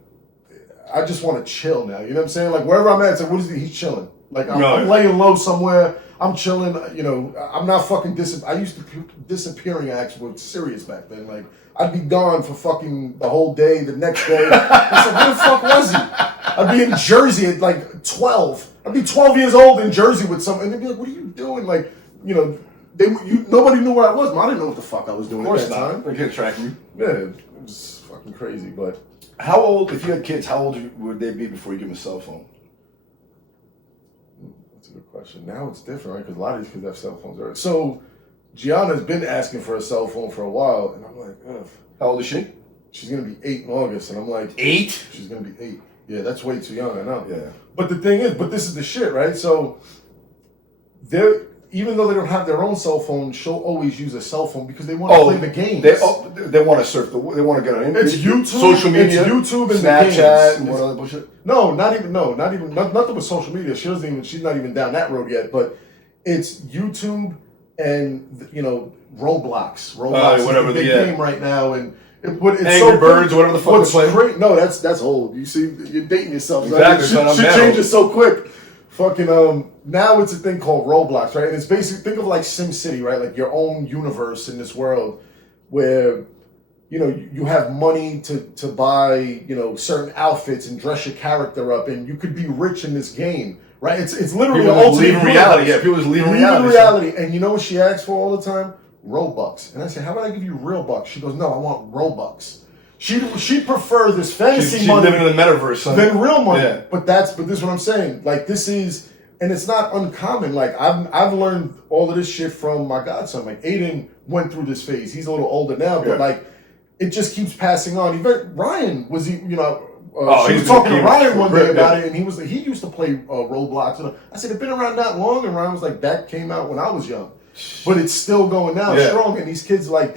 I just want to chill now. You know what I'm saying? Like, wherever I'm at, it's like, what is he? He's chilling. Like, I'm laying low somewhere. I'm chilling. You know, I'm not fucking I used to disappearing acts were serious back then. Like, I'd be gone for fucking the whole day, the next day. I said, where the fuck was he? I'd be in Jersey at like 12. I'd be 12 years old in Jersey with someone, and they'd be like, what are you doing? Like, you know, nobody knew where I was. I didn't know what the fuck I was doing at that time. They can't track you. Yeah, it was fucking crazy, but... How old, if you had kids, how old would they be before you give them a cell phone? That's a good question. Now it's different, right? Because a lot of these kids have cell phones already. So, Gianna's been asking for a cell phone for a while, and I'm like, ugh. How old is she? She's going to be 8 in August, and I'm like... 8? She's going to be 8. Yeah, that's way too young, I know. Yeah. But the thing is, this is the shit, right? So, even though they don't have their own cell phone, she'll always use a cell phone because they want to play the games. They want to surf they want to get on it's YouTube, social media, it's YouTube and Snapchat, and what other bullshit. Nothing with social media. She's not even down that road yet. But it's YouTube and Roblox. Roblox whatever is the big game right now, and it's Angry so Birds, whatever the fuck what's they play. great? No, that's old. You see, you're dating yourself. Exactly. Shit changes so quick. Fucking now it's a thing called Roblox, right? And it's basically, think of like SimCity, right? Like your own universe in this world where you have money to buy certain outfits and dress your character up, and you could be rich in this game, right? It's literally an ultimate reality. Yeah, people just leave reality. And you know what she asks for all the time? Robux. And I say, how about I give you real bucks? She goes, no, I want Robux. She'd prefer this fantasy money living in the metaverse, son. than real money. Yeah. But this is what I'm saying. Like, this is, and it's not uncommon. Like, I've learned all of this shit from my godson. Like, Aiden went through this phase. He's a little older now, but like, it just keeps passing on. Even Ryan was, she was talking to Ryan one day about it, and he used to play Roblox. And I said, it's been around that long, and Ryan was like, that came out when I was young, but it's still going now strong. And these kids, like,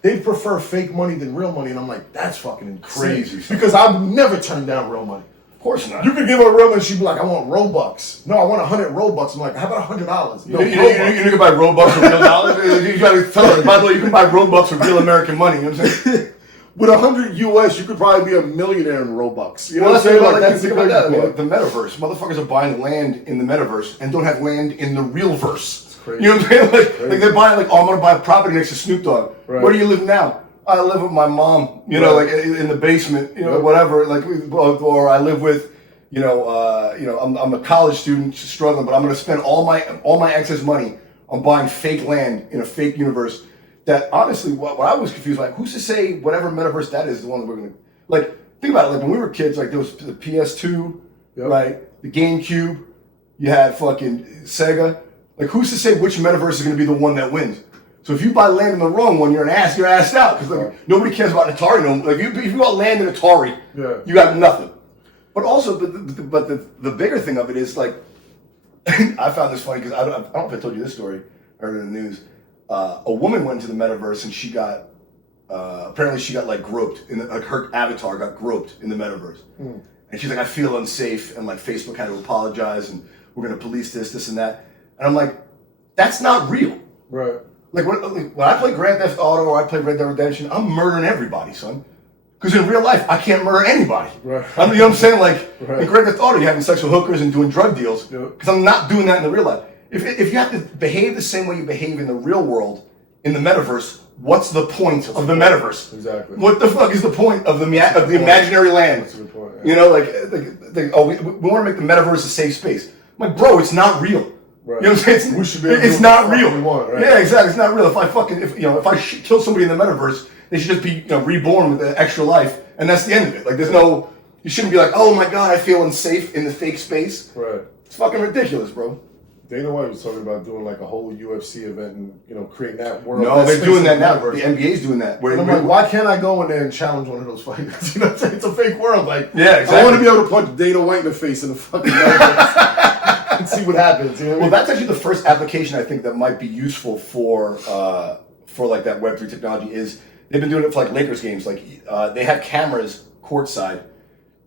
they prefer fake money than real money, and I'm like, that's fucking crazy. Because I've never turned down real money. Of course not. You could give her real money, she'd be like, I want Robux. No, I want 100 Robux. I'm like, how about $100? No, you can buy Robux for real dollars. You gotta tell her. By the way, you can buy Robux for real American money. You know what I'm saying? With 100 US, you could probably be a millionaire in Robux. You know what I'm saying? Like that's the crazy part. The metaverse. Motherfuckers are buying land in the metaverse and don't have land in the real verse. You know what I'm saying? Like they're buying, like, oh, I'm gonna buy a property next to Snoop Dogg. Right. Where do you live now? I live with my mom. Like in the basement. Whatever. Like, or I live with, I'm a college student struggling, but I'm gonna spend all my excess money on buying fake land in a fake universe. That honestly, what I was confused, like, who's to say whatever metaverse that is the one that we're gonna, like, think about it. Like when we were kids, like there was the PS2, right? The GameCube. You had fucking Sega. Like, who's to say which metaverse is gonna be the one that wins? So if you buy land in the wrong one, you're assed out because like nobody cares about Atari. No, like if you got land in Atari, you got nothing. But also, but the bigger thing of it is like, I found this funny because I don't know if I told you this story. I heard it in the news. A woman went into the metaverse and she got apparently she got like groped in like her avatar got groped in the metaverse, and she's like, I feel unsafe, and like Facebook had to apologize, and we're gonna police this and that, and I'm like, that's not real, right? Like when I play Grand Theft Auto or I play Red Dead Redemption, I'm murdering everybody, son. Because in real life, I can't murder anybody. Right. You know what I'm saying? Like in Grand Theft Auto, you're having sex with hookers and doing drug deals. Because I'm not doing that in the real life. If you have to behave the same way you behave in the real world in the metaverse, what's the point of the metaverse? Exactly. What the fuck is the point of the imaginary land? That's a good point. You know, we want to make the metaverse a safe space. I'm like, bro, it's not real. Right. You know what I'm saying? We should be able to it's do not what real. we want, right? Yeah, exactly. It's not real. If I kill somebody in the metaverse, they should just be reborn with an extra life, and that's the end of it. Like, you shouldn't be like, oh my god, I feel unsafe in the fake space. Right. It's fucking ridiculous, bro. Dana White was talking about doing like a whole UFC event and creating that world. No, they're doing that now. The NBA's doing that. And I'm like, why can't I go in there and challenge one of those fighters? You know what I'm saying? It's a fake world. Like, yeah, exactly. I want to be able to punch Dana White in the face in the fucking metaverse and see what happens. You know what I mean? Well, that's actually the first application I think that might be useful for like that Web3 technology. Is they've been doing it for like Lakers games. Like they have cameras courtside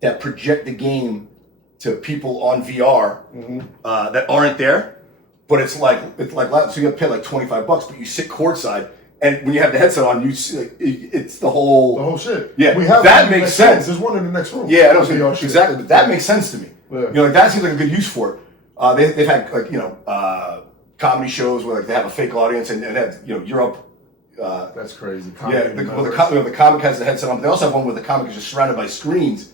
that project the game to people on VR that aren't there, but it's like so you have to pay like $25, but you sit courtside, and when you have the headset on, you see it's the whole shit. Yeah, we have that makes sense. There's one in the next room. Yeah, I know exactly, but that makes sense to me. Yeah. Like that seems like a good use for it. They've had comedy shows where like they have a fake audience and have Europe. That's crazy. The comic has the headset on, but they also have one where the comic is just surrounded by screens,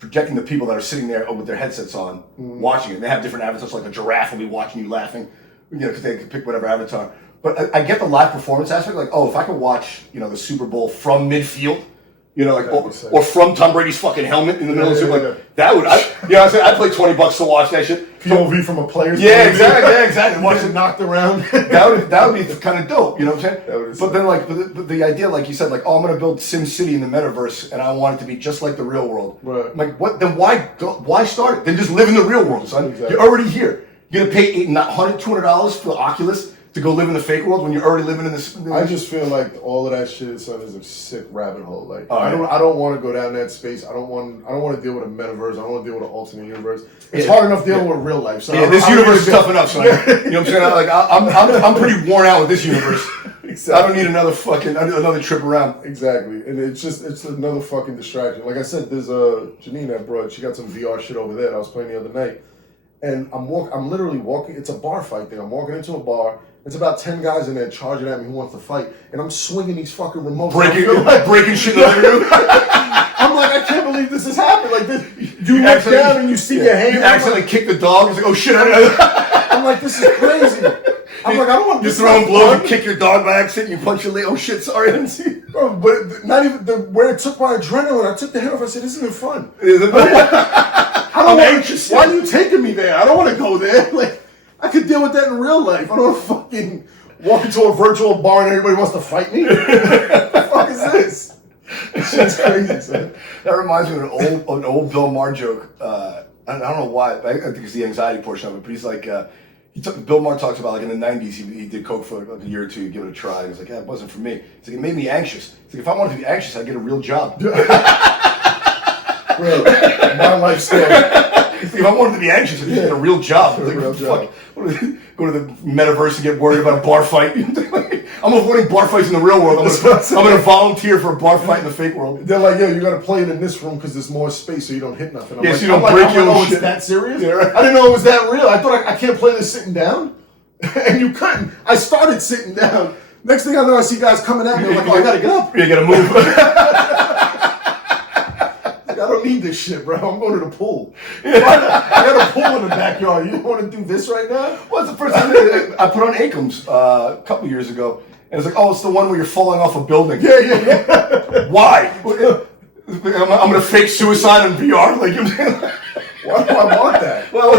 projecting the people that are sitting there with their headsets on, watching it. And they have different avatars, like a giraffe will be watching you laughing, because they can pick whatever avatar. But I get the live performance aspect, like, if I could watch, the Super Bowl from midfield, or from Tom Brady's fucking helmet in the middle of the Super Bowl, that would, I'd pay $20 to watch that shit. POV from a player's Yeah, exactly. Watch it knocked around. that would be kind of dope, you know what I'm saying? But then, like, the idea, like you said, like, I'm going to build Sim City in the metaverse, and I want it to be just like the real world. Right. I'm like, what? Then why start it? Then just live in the real world, son. Exactly. You're already here. You're going to pay $100, $200 for Oculus to go live in the fake world when you're already living in this. I just feel like all of that shit, son, is a sick rabbit hole. Like, I don't want to go down that space. I don't want to deal with a metaverse. I don't want to deal with an alternate universe. It's hard enough dealing with real life. So this universe is tough enough, son. You know what I'm saying? Like, I'm pretty worn out with this universe. Exactly. I don't need another trip around. Exactly, and it's another fucking distraction. Like I said, there's Janine that brought. She got some VR shit over there. I was playing the other night, and I'm literally walking. It's a bar fight thing. I'm walking into a bar. It's about 10 guys in there charging at me who wants to fight, and I'm swinging these fucking remotes. Breaking shit in the living room. I'm like, I can't believe this is happening. Like this, you look down and you see your hand. You accidentally kick the dog. It's like, oh shit! I'm like, this is crazy. I'm like, I don't want to. You're throwing blows. You kick your dog by accident. You punch your leg. Oh shit! Sorry, I didn't see. Bro, but not even where it took my adrenaline. I took the hit off. I said, this isn't fun. I'm anxious. Why are you taking me there? I don't want to go there. Like, I could deal with that in real life. I don't want to fucking walk into a virtual bar and everybody wants to fight me. What the fuck is this? This shit's crazy, man. That reminds me of an old Bill Maher joke. I don't know why. I think it's the anxiety portion of it. But he's like, Bill Maher talks about like in the 90s, he did coke for like a year or two, he'd give it a try. He's like, it wasn't for me. He's like, it made me anxious. He's like, if I wanted to be anxious, I'd get a real job. Real. My life story. If I wanted to be anxious, I'd get a real job. Like, real job. Go to the metaverse and get worried about a bar fight. I'm avoiding bar fights in the real world. I'm going to volunteer for a bar fight in the fake world. They're like, you got to play it in this room because there's more space so you don't hit nothing. So you don't break your own shit. It's that serious? Yeah, right. I didn't know it was that real. I thought I can't play this sitting down. And you couldn't. I started sitting down. Next thing I know, I see guys coming at me. I'm like, I got to get up. You got to move. I don't need this shit, bro. I'm going to the pool. I got a pool in the backyard. You want to do this right now? Well, it's the first time I put on Akems a couple years ago. And it's like, it's the one where you're falling off a building. Yeah. Why? I'm going to fake suicide in VR? Like, why do I want that? Well,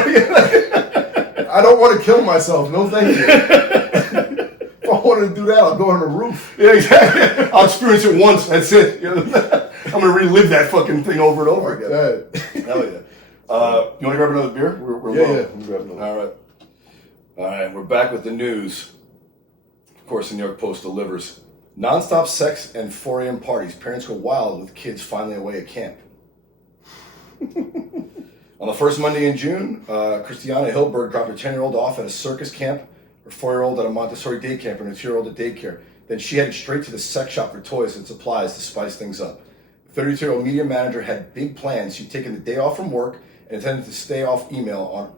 I don't want to kill myself. No, thank you. If I wanted to do that, I'll go on the roof. Yeah, exactly. I'll experience it once. That's it. I'm going to relive that fucking thing over and over again. Hell yeah. You want to grab another beer? We're low. Yeah. I'm grabbing another. All right. We're back with the news. Of course, the New York Post delivers. Non-stop sex and 4 a.m. parties. Parents go wild with kids finally away at camp. On the first Monday in June, Christiana Hilberg dropped her 10-year-old off at a circus camp, her 4-year-old at a Montessori day camp, and her 2-year-old at daycare. Then she headed straight to the sex shop for toys and supplies to spice things up. The 32-year-old media manager had big plans. She'd taken the day off from work and intended to stay off email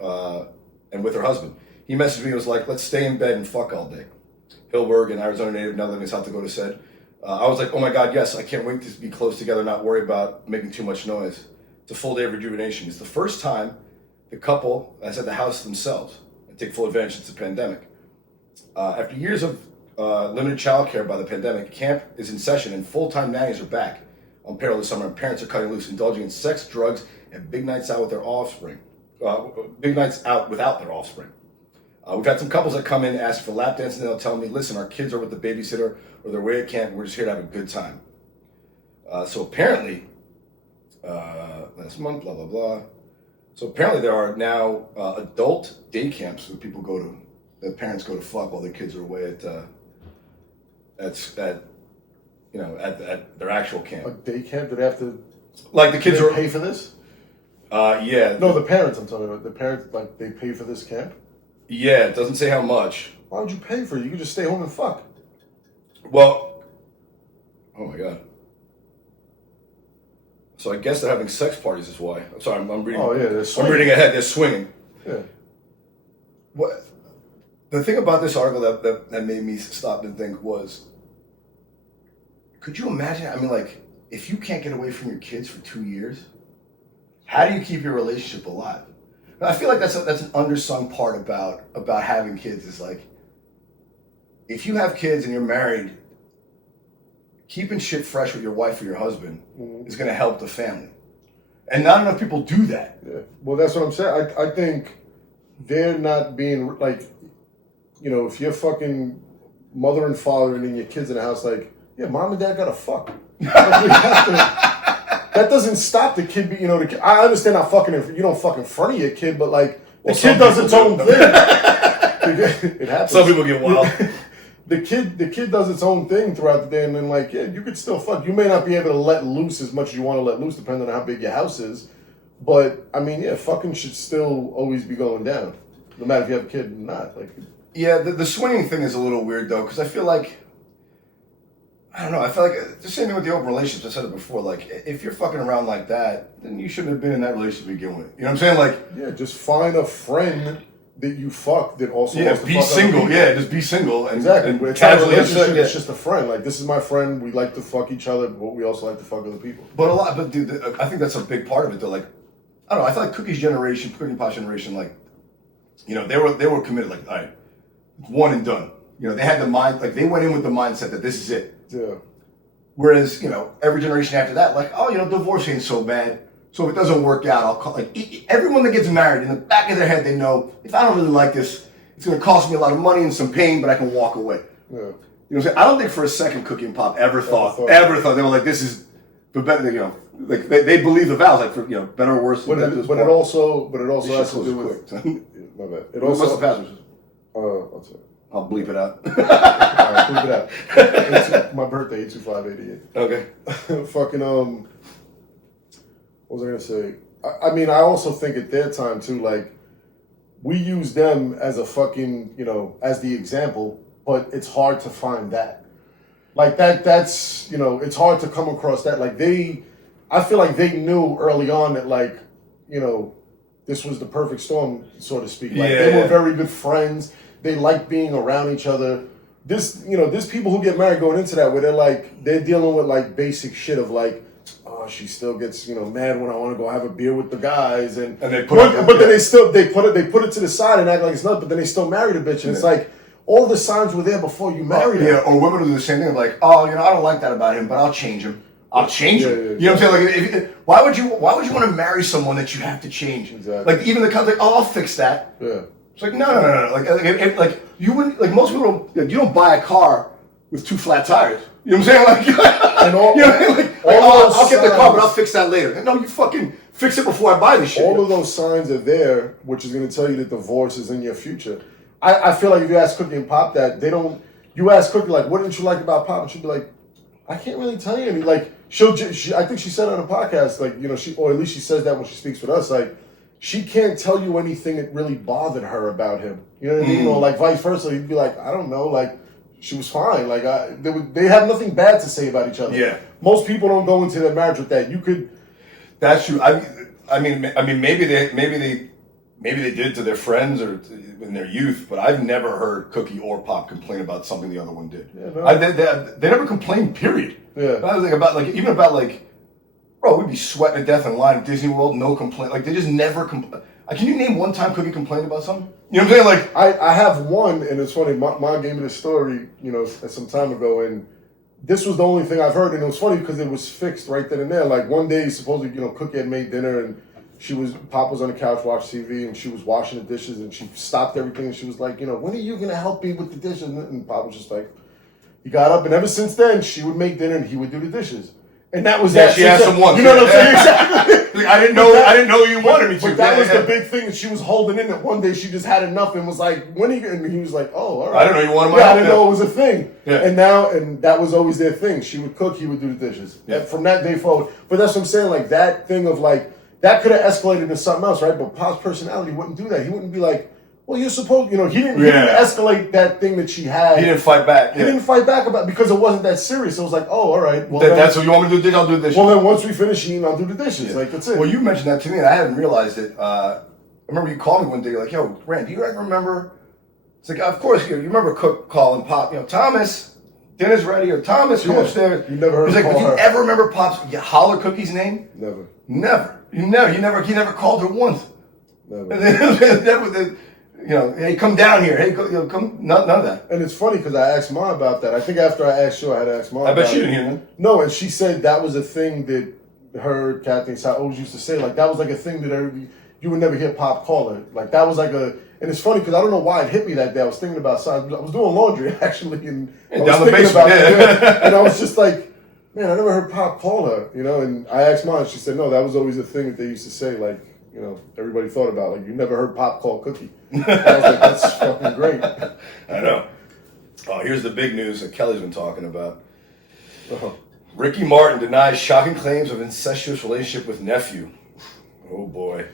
and with her husband. He messaged me and was like, let's stay in bed and fuck all day. Hillberg, an Arizona native, now living in South Dakota, said, I was like, oh my God, yes, I can't wait to be close together, not worry about making too much noise. It's a full day of rejuvenation. It's the first time the couple has had the house to themselves and take full advantage since the pandemic. After years of limited childcare by the pandemic, camp is in session and full-time nannies are back on payroll this summer, and parents are cutting loose, indulging in sex, drugs, and big nights out with their offspring. Big nights out without their offspring. We've had some couples that come in, ask for lap dances, and they'll tell me, listen, our kids are with the babysitter or they're away at camp, and we're just here to have a good time. So apparently, last month, blah, blah, blah. So apparently there are now adult day camps where people go to, that parents go to fuck while their kids are away at their actual camp. A day camp? Do they have to, Like the kids do they are pay for this? Yeah. No, the parents I'm talking about. The parents, like, they pay for this camp? Yeah, it doesn't say how much. Why would you pay for it? You could just stay home and fuck. Well, oh my God. So I guess they're having sex parties is why. I'm sorry, I'm reading. Oh yeah, they're I'm swinging. reading ahead. They're swinging. Yeah. What? The thing about this article that made me stop and think was, could you imagine? I mean, like, if you can't get away from your kids for 2 years, how do you keep your relationship alive? And I feel like that's an undersung part about having kids is like, if you have kids and you're married, keeping shit fresh with your wife or your husband is going to help the family. And not enough people do that. Yeah. Well, that's what I'm saying. I think they're not being, like, you know, if you're fucking mother and father and then your kids in the house, like, yeah, mom and dad gotta fuck. That doesn't stop the kid, you know, the kid, I understand not fucking, you don't fuck in front of your kid, but like, the kid does its own thing. It happens. Some people get wild. The kid does its own thing throughout the day, and then, like, yeah, you could still fuck. You may not be able to let loose as much as you want to let loose, depending on how big your house is. But I mean, yeah, fucking should still always be going down, no matter if you have a kid or not. Like, yeah, the swinging thing is a little weird though, because I feel like, I don't know, I feel like the same thing with the open relationships. I said it before. Like, if you're fucking around like that, then you shouldn't have been in that relationship to begin with. You know what I'm saying? Like, yeah, just find a friend that you fuck that also yeah, wants to be fuck single. other people. Yeah, just be single and Exactly. And It's not a casually relationship. yeah. It's just a friend. Like, this is my friend. We like to fuck each other, but we also like to fuck other people. But dude, I think that's a big part of it though. Like, I don't know. I feel like Cookie Pop generation, like, you know, they were committed. Like, all right, one and done. You know, they had the mind. Like, they went in with the mindset that this is it. Yeah. Whereas, you know, every generation after that, like, oh, you know, divorce ain't so bad. So if it doesn't work out, I'll call. Like, everyone that gets married, in the back of their head, they know, if I don't really like this, it's going to cost me a lot of money and some pain, but I can walk away. Yeah. You know what I'm saying? I don't think for a second Cookie and Pop ever thought they were like, this is the better, you know, like they believe the vows, like, for, you know, better or worse. But it also has to do with. Quick. My bad. It What's also. the password? I'll tell you. I'll bleep it out. Alright, bleep it out. My birthday, 82588. Okay. Fucking what was I gonna say? I mean, I also think at their time too, like, we use them as a fucking, you know, as the example, but it's hard to find that. Like, that's, you know, it's hard to come across that. Like, I feel like they knew early on that, like, you know, this was the perfect storm, so to speak. Like, they were very good friends. They liked being around each other. There's people who get married going into that where they're dealing with, like, basic shit of, like, oh, she still gets, you know, mad when I want to go have a beer with the guys, and they then they put it to the side and act like it's nothing, but then they still marry the bitch, and it's like, all the signs were there before you married her. Yeah, or women will do the same thing, like, oh, you know, I don't like that about him, but I'll change him. I'll change him. Yeah, you know what I'm saying? Like, why would you want to marry someone that you have to change? Exactly. Like, even the like, oh, I'll fix that. Yeah. It's like, no. Like you wouldn't, like, most people don't, you don't buy a car with 2 flat tires. You know what I'm saying? Like, and all, you know, like I'll get the car, but I'll fix that later. No, you fucking fix it before I buy this shit. All of those signs are there, which is going to tell you that divorce is in your future. I feel like if you ask Cookie and Pop that, they don't. You ask Cookie, like, what didn't you like about Pop? And she'll be like, I can't really tell you. Like, I think she said on a podcast, like, you know, or at least she says that when she speaks with us, like, she can't tell you anything that really bothered her about him. You know what I mean? Or like vice versa. He'd be like, I don't know, like, she was fine. Like, they have nothing bad to say about each other. Yeah. Most people don't go into their marriage with that. You could. That's true. I mean, maybe they maybe they did it to their friends or in their youth, but I've never heard Cookie or Pop complain about something the other one did. Yeah, no. They never complained, period. Yeah. I was like, even about bro, we'd be sweating to death in line at Disney World, no complaint. Like, they just never complain. Can you name one time Cookie complained about something? You know what I'm saying? Like, I have one, and it's funny. Mom gave me this story, some time ago, and this was the only thing I've heard, and it was funny because it was fixed right then and there. Like, one day, supposedly, Cookie had made dinner, and Pop was on the couch watching TV, and she was washing the dishes, and she stopped everything, and she was like, when are you gonna help me with the dishes? And Pop was just like, he got up, and ever since then, she would make dinner, and he would do the dishes. And that was that. She asked him once. You know what I'm saying? Exactly. I didn't know you wanted me to. But that was the big thing that she was holding in. That one day she just had enough and was like, "When are you?" And he was like, "Oh, all right." I didn't know you wanted my help. help. I didn't know it was a thing. Yeah. And that was always their thing. She would cook, he would do the dishes. Yeah. And from that day forward. But that's what I'm saying. Like that thing of that could have escalated into something else, right? But Pop's personality wouldn't do that. He wouldn't be like, well, you're supposed, he didn't escalate that thing that she had. He didn't fight back. He didn't fight back about because it wasn't that serious. It was like, oh, all right. Well, that's what you want me to do. I'll do the dishes. Well, then once we finish eating, I'll do the dishes. Yeah. Like that's it. Well, you mentioned that to me, and I hadn't realized it. I remember you called me one day. You're like, "Yo, Rand, do you ever remember?" It's like, of course, you remember Cook calling Pop. Thomas, dinner's ready, or Thomas, come upstairs. You never heard. He's like, "Do you ever remember Pop's holler Cookie's name?" Never. He never called her once. Never. Hey, come down here. Hey, come. None of that. And it's funny because I asked Mom about that. I think after I asked you, I had to ask Mom. I bet she didn't hear that. No, and she said that was a thing that her, Kathy, and always used to say. Like that was like a thing that you would never hear Pop call her. Like that was like a. And it's funny because I don't know why it hit me that day. I was thinking about something. I was doing laundry actually, and I was down the thinking basement. about it. And I was just like, man, I never heard Pop call her. And I asked Mom. She said, no, that was always a thing that they used to say. Like. Everybody thought about you never heard Pop call Cookie. I was like, that's fucking great. I know. Oh, here's the big news that Kelly's been talking about. Ricky Martin denies shocking claims of incestuous relationship with Nephew. Oh boy.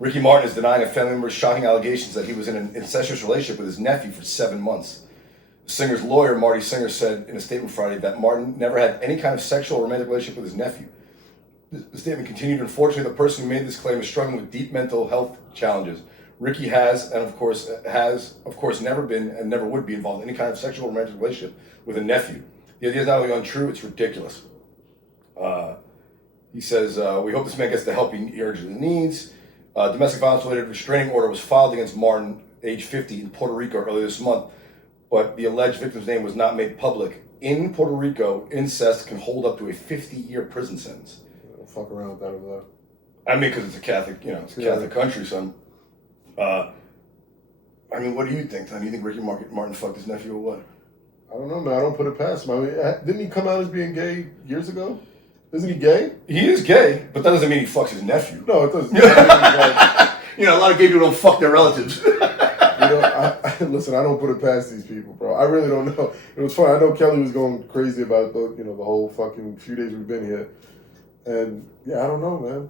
Ricky Martin is denying a family member's shocking allegations that he was in an incestuous relationship with his nephew for 7 months. The singer's lawyer, Marty Singer, said in a statement Friday that Martin never had any kind of sexual or romantic relationship with his nephew. The statement continued, unfortunately, the person who made this claim is struggling with deep mental health challenges. Ricky has, of course, never been and never would be involved in any kind of sexual or romantic relationship with a nephew. The idea is not only untrue, it's ridiculous. He says, we hope this man gets the help he urgently needs. Domestic violence-related restraining order was filed against Martin, age 50, in Puerto Rico earlier this month, but the alleged victim's name was not made public. In Puerto Rico, incest can hold up to a 50-year prison sentence. Fuck around with that over there. I mean, because it's a Catholic, it's a Catholic country, son. What do you think, Tom? Do you think Ricky Martin fucked his nephew or what? I don't know, man. I don't put it past him. Didn't he come out as being gay years ago? Isn't he gay? He is gay, but that doesn't mean he fucks his nephew. No, it doesn't. A lot of gay people don't fuck their relatives. Listen, I don't put it past these people, bro. I really don't know. It was funny. I know Kelly was going crazy about the whole fucking few days we've been here. And I don't know, man.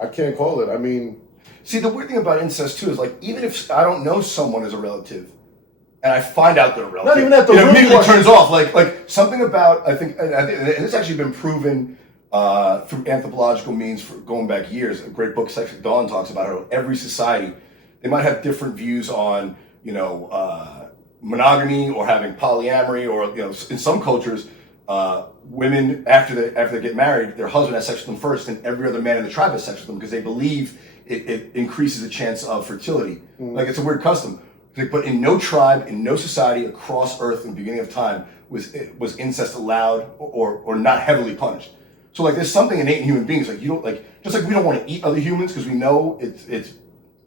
I can't call it. I mean, see, the weird thing about incest too is even if I don't know someone as a relative, and I find out they're a relative, not even that. It immediately turns off. Like something about I think, and it's actually been proven through anthropological means for going back years. A great book, Sex at Dawn, talks about how every society they might have different views on monogamy or having polyamory, or in some cultures. Women after they get married, their husband has sex with them first, and every other man in the tribe has sex with them because they believe it increases the chance of fertility. Like it's a weird custom. But in no tribe, in no society across Earth in the beginning of time was incest allowed or not heavily punished. So there's something innate in human beings. You don't just like we don't want to eat other humans because we know it's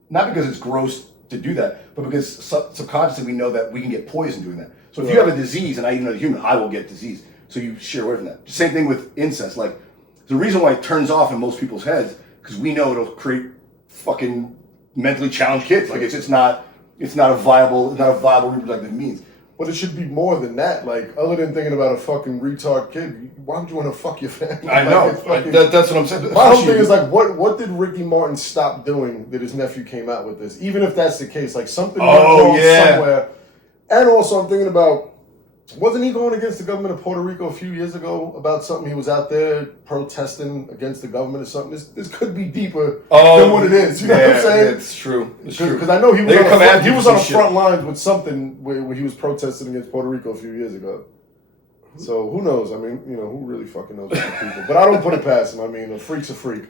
not because it's gross to do that, but because subconsciously we know that we can get poisoned doing that. So if you have a disease and I eat another human, I will get disease. So you steer away from that. Same thing with incest. The reason why it turns off in most people's heads because we know it'll create fucking mentally challenged kids. It's not a viable reproductive means. But it should be more than that. Other than thinking about a fucking retard kid, why would you want to fuck your family? I know. That's what I'm saying. My whole thing is what did Ricky Martin stop doing that his nephew came out with this? Even if that's the case, something went wrong somewhere. And also, I'm thinking about Wasn't he going against the government of Puerto Rico a few years ago about something? He was out there protesting against the government or something. This could be deeper than what it is. You know what I'm saying? It's true. It's true. Because I know he was on the front lines with something where he was protesting against Puerto Rico a few years ago. So who knows? I mean, who really fucking knows about people? But I don't put it past him. I mean, a freak's a freak.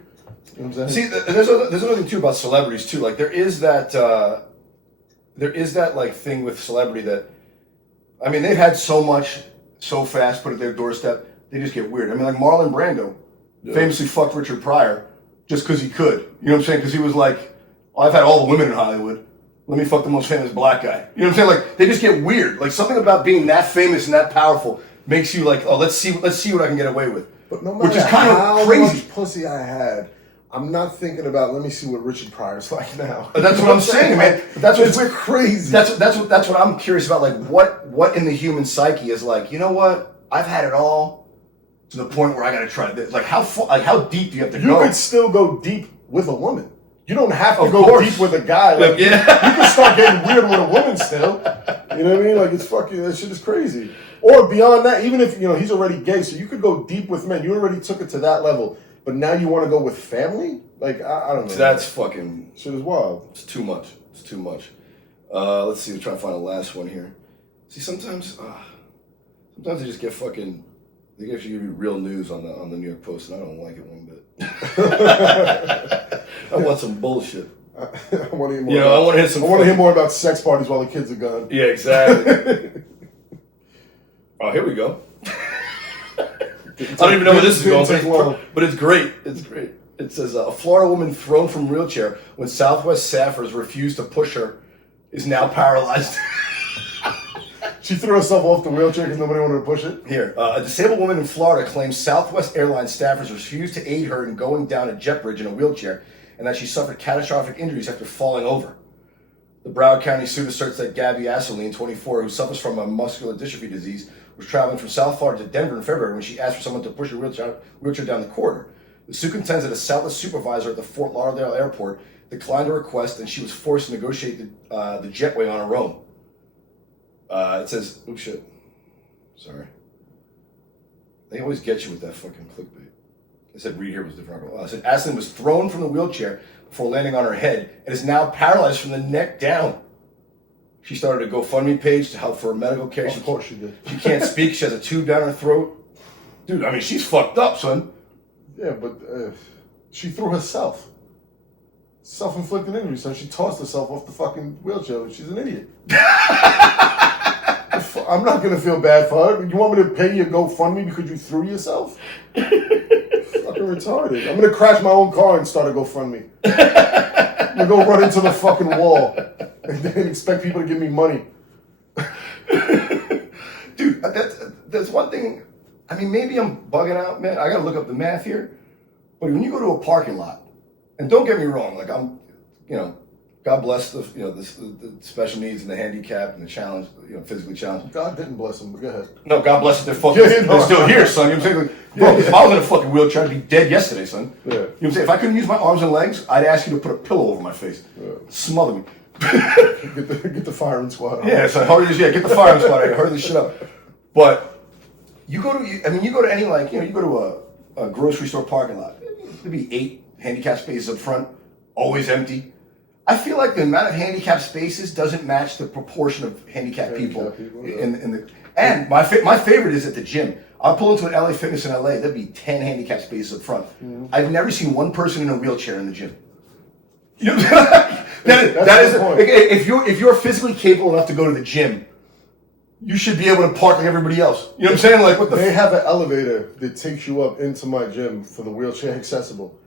You know what I'm saying? See, there's another thing too about celebrities too. Like there is that like thing with celebrity that, I mean, they've had so much so fast put at their doorstep, they just get weird. I mean, like Marlon Brando famously fucked Richard Pryor just because he could. You know what I'm saying? Because he was like, I've had all the women in Hollywood. Let me fuck the most famous black guy. You know what I'm saying? Like, they just get weird. Like, something about being that famous and that powerful makes you like, oh, let's see what I can get away with. But no matter how much pussy I had, I'm not thinking about, let me see what Richard Pryor's like now. But that's what I'm saying, man. That's what's crazy. That's what I'm curious about. Like, what in the human psyche is like, you know what? I've had it all to the point where I got to try this. Like, how deep do you have to go? You could still go deep with a woman. You don't have to go deep with a guy. Like, you can start getting weird with a woman still. You know what I mean? Like, it's fucking, that shit is crazy. Or beyond that, even if, he's already gay, so you could go deep with men. You already took it to that level. But now you want to go with family? Like, I don't know. That's fucking... Shit is wild. It's too much. It's too much. Let's see. We're trying to find the last one here. See, sometimes they just get fucking... They give you real news on the New York Post, and I don't like it one bit. I want some bullshit. I want to hear more. I want to hit some... I want to hear more about sex parties while the kids are gone. Yeah, exactly. Oh, here we go. I don't even know where this is going, but it's great. It's great. It says, a Florida woman thrown from wheelchair when Southwest staffers refused to push her is now paralyzed. She threw herself off the wheelchair because nobody wanted to push it? Here, a disabled woman in Florida claims Southwest Airlines staffers refused to aid her in going down a jet bridge in a wheelchair and that she suffered catastrophic injuries after falling over. The Broward County suit asserts that Gabby Asseline, 24, who suffers from a muscular dystrophy disease, was traveling from South Florida to Denver in February when she asked for someone to push her wheelchair down the corridor. The suit contends that a Southwest supervisor at the Fort Lauderdale airport declined her request and she was forced to negotiate the jetway on her own. It says, oh shit, sorry. They always get you with that fucking clickbait. It said read here was different. It said Ashlyn was thrown from the wheelchair before landing on her head and is now paralyzed from the neck down. She started a GoFundMe page to help for her medical care. Of course she did. She can't speak. She has a tube down her throat. Dude, I mean, she's fucked up, son. Yeah, but she threw herself. Self-inflicted injury, so she tossed herself off the fucking wheelchair. She's an idiot. I'm not going to feel bad for her. You want me to pay your GoFundMe because you threw yourself? Fucking retarded. I'm going to crash my own car and start a GoFundMe. I'm going to go run into the fucking wall and then expect people to give me money. Dude, that's one thing. I mean, maybe I'm bugging out, man. I got to look up the math here. But when you go to a parking lot, and don't get me wrong, like I'm, God bless the special needs and the handicap and the challenge, physically challenged. God didn't bless them, but go ahead. No, God bless it. They're fucking, they're still here, son. You know what I'm saying? Like, bro, if I was in a fucking wheelchair, I'd be dead yesterday, son. Yeah. You know what I'm saying? If I couldn't use my arms and legs, I'd ask you to put a pillow over my face. Yeah. Smother me. Get the firing squad on. Yeah, so get the firing squad out. Hurry this shit up. But you go to any you go to a grocery store parking lot. There'd be 8 handicap spaces up front, always empty. I feel like the amount of handicapped spaces doesn't match the proportion of handicapped people in the. And my favorite is at the gym. I'll pull into an LA Fitness in LA. There'd be 10 handicapped spaces up front. Mm-hmm. I've never seen one person in a wheelchair in the gym. You know, that is if you're physically capable enough to go to the gym, you should be able to park like everybody else. You know what I'm saying? Like, They have an elevator that takes you up into my gym for the wheelchair accessible.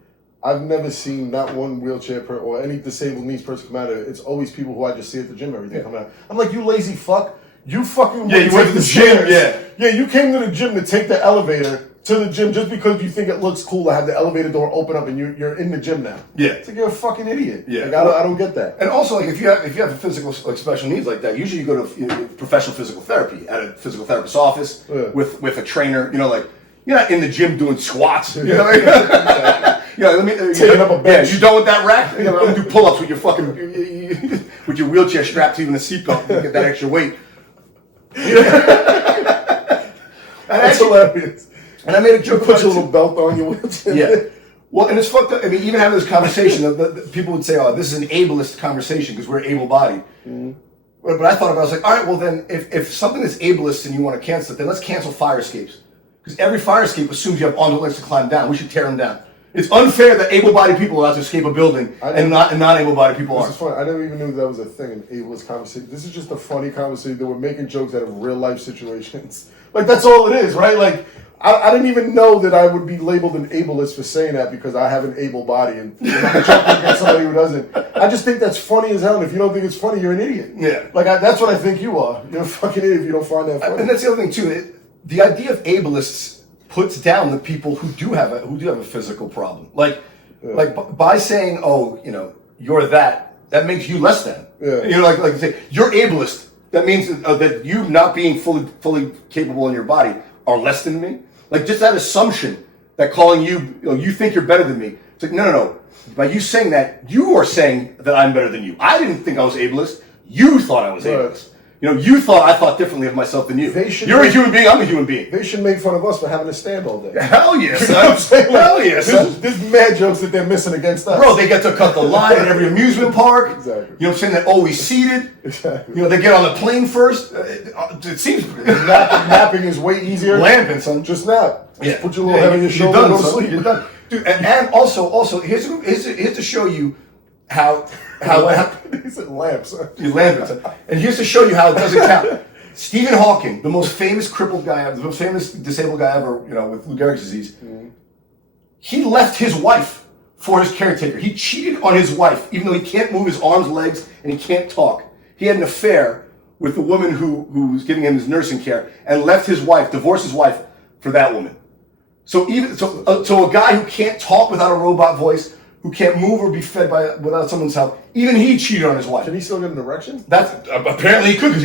I've never seen not one wheelchair or any disabled needs person come out of it. It's always people who I just see at the gym every day come out. I'm like, you lazy fuck. You fucking you went to the gym. Yeah, you came to the gym to take the elevator to the gym just because you think it looks cool to have the elevator door open up and you're in the gym now. Yeah. It's like you're a fucking idiot. Yeah. Like, I don't get that. And also, like, if you have a physical special needs like that, usually you go to professional physical therapy at a physical therapist's office with a trainer. You're not in the gym doing squats. You know what I mean? Taking up a bench. Yeah, you done with that rack? I'm gonna do pull-ups with your fucking with your wheelchair strapped to even the seatbelt to get that extra weight. That's hilarious. And I made a joke. Put your little belt on your wheelchair. Yeah. Well, and it's fucked up. I mean, even having this conversation, people would say, "Oh, this is an ableist conversation because we're able-bodied." Mm-hmm. But I thought about it, I was like, all right, well then, if something is ableist and you want to cancel it, then let's cancel fire escapes. Because every fire escape assumes you have arms and legs to climb down. We should tear them down. It's unfair that able-bodied people are allowed to escape a building and non-able-bodied people aren't. This is funny. I never even knew that was a thing, an ableist conversation. This is just a funny conversation that we're making jokes out of real-life situations. Like, that's all it is, right? Like, I didn't even know that I would be labeled an ableist for saying that because I have an able body and I'm joking against somebody who doesn't. I just think that's funny as hell. And if you don't think it's funny, you're an idiot. Yeah. Like, that's what I think you are. You're a fucking idiot if you don't find that funny. And that's the other thing, too. The idea of ableists puts down the people who do have a physical problem. Like by saying, oh, you're that makes you less than. Yeah. Like say, you're ableist. That means that you not being fully capable in your body are less than me. Like, just that assumption that calling you think you're better than me. It's like, no. By you saying that, you are saying that I'm better than you. I didn't think I was ableist. You thought I was ableist. You thought I thought differently of myself than you. You're a human being, I'm a human being. They should make fun of us for having to stand all day. Hell yes, you know what I'm saying? Hell yes. There's mad jokes that they're missing against us. Bro, they get to cut the line at every amusement park. Exactly. You know what I'm saying? They're always seated. Exactly. They get on the plane first. It seems... Napping is way easier. Lamping, son. Just nap. Yeah. Put your little head on your shoulder and go to sleep. You're done. Dude, and also, here's to show you how he said lamps. You lamping. And here's to show you how it doesn't count. Stephen Hawking, the most famous crippled guy ever, the most famous disabled guy ever, with Lou Gehrig's disease, he left his wife for his caretaker. He cheated on his wife, even though he can't move his arms, legs, and he can't talk. He had an affair with the woman who was giving him his nursing care, and left his wife, divorced his wife for that woman. So a guy who can't talk without a robot voice, who can't move or be fed without someone's help, even he cheated on his wife. Can he still get an erection? That's apparently he could because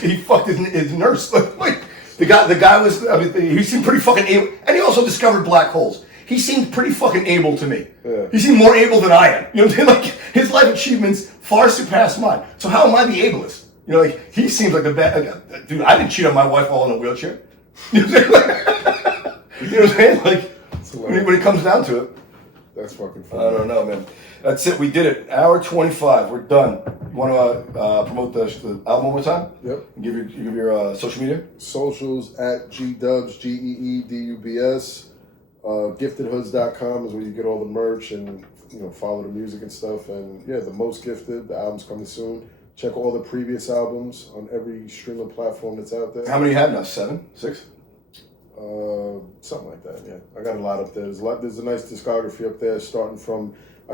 he fucked his nurse. Like, the guy was, he seemed pretty fucking able, and he also discovered black holes. He seemed pretty fucking able to me. Yeah. He seemed more able than I am. You know what I'm saying? Like, his life achievements far surpass mine. So how am I the ableist? He seems like the bad dude. I didn't cheat on my wife while in a wheelchair. You know what I'm saying? Like, when it comes down to it. That's fucking funny. I don't know, man. That's it. We did it. Hour 25. We're done. You want to promote the album one more time? Yep. Give your social media. Socials at GDubs, GEEDUBS. Giftedhoods.com is where you get all the merch and follow the music and stuff. And yeah, The Most Gifted. The album's coming soon. Check all the previous albums on every streaming platform that's out there. How many you have now? 7? 6? Something like that, yeah. I got a lot up there. There's a nice discography up there I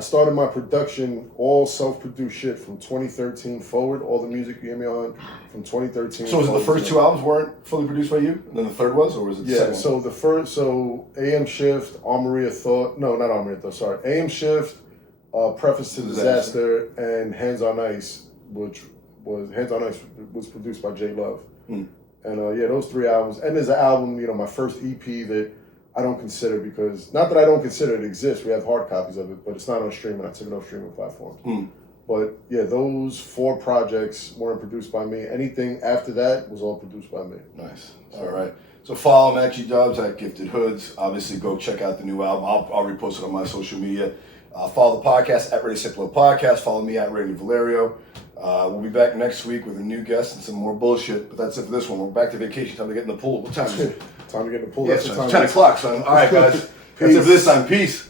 started my production, all self-produced shit from 2013 forward, all the music you hear me on from 2013. So was it the first 2 albums weren't fully produced by you? And then the third was? Or was it the second one? So AM Shift, Armory of Thought, no, not Armory of Thought, sorry. AM Shift, Preface to Disaster, and Hands on Ice, which was produced by J Love. And those 3 albums. And there's an album, my first EP that I don't consider because, not that I don't consider it exists, we have hard copies of it, but it's not on streaming. I took it off streaming platforms. But yeah, those 4 projects weren't produced by me. Anything after that was all produced by me. Nice. All right. So follow him at GDubs, at Gifted Hoods. Obviously, go check out the new album. I'll repost it on my social media. Follow the podcast at Ready Set Blow Podcast. Follow me at Randy Valerio. We'll be back next week with a new guest and some more bullshit. But that's it for this one. We're back to vacation. Time to get in the pool. What time is it? Time to get in the pool. Yeah, it's 10 o'clock, son. All right, guys. That's it for this time. Peace.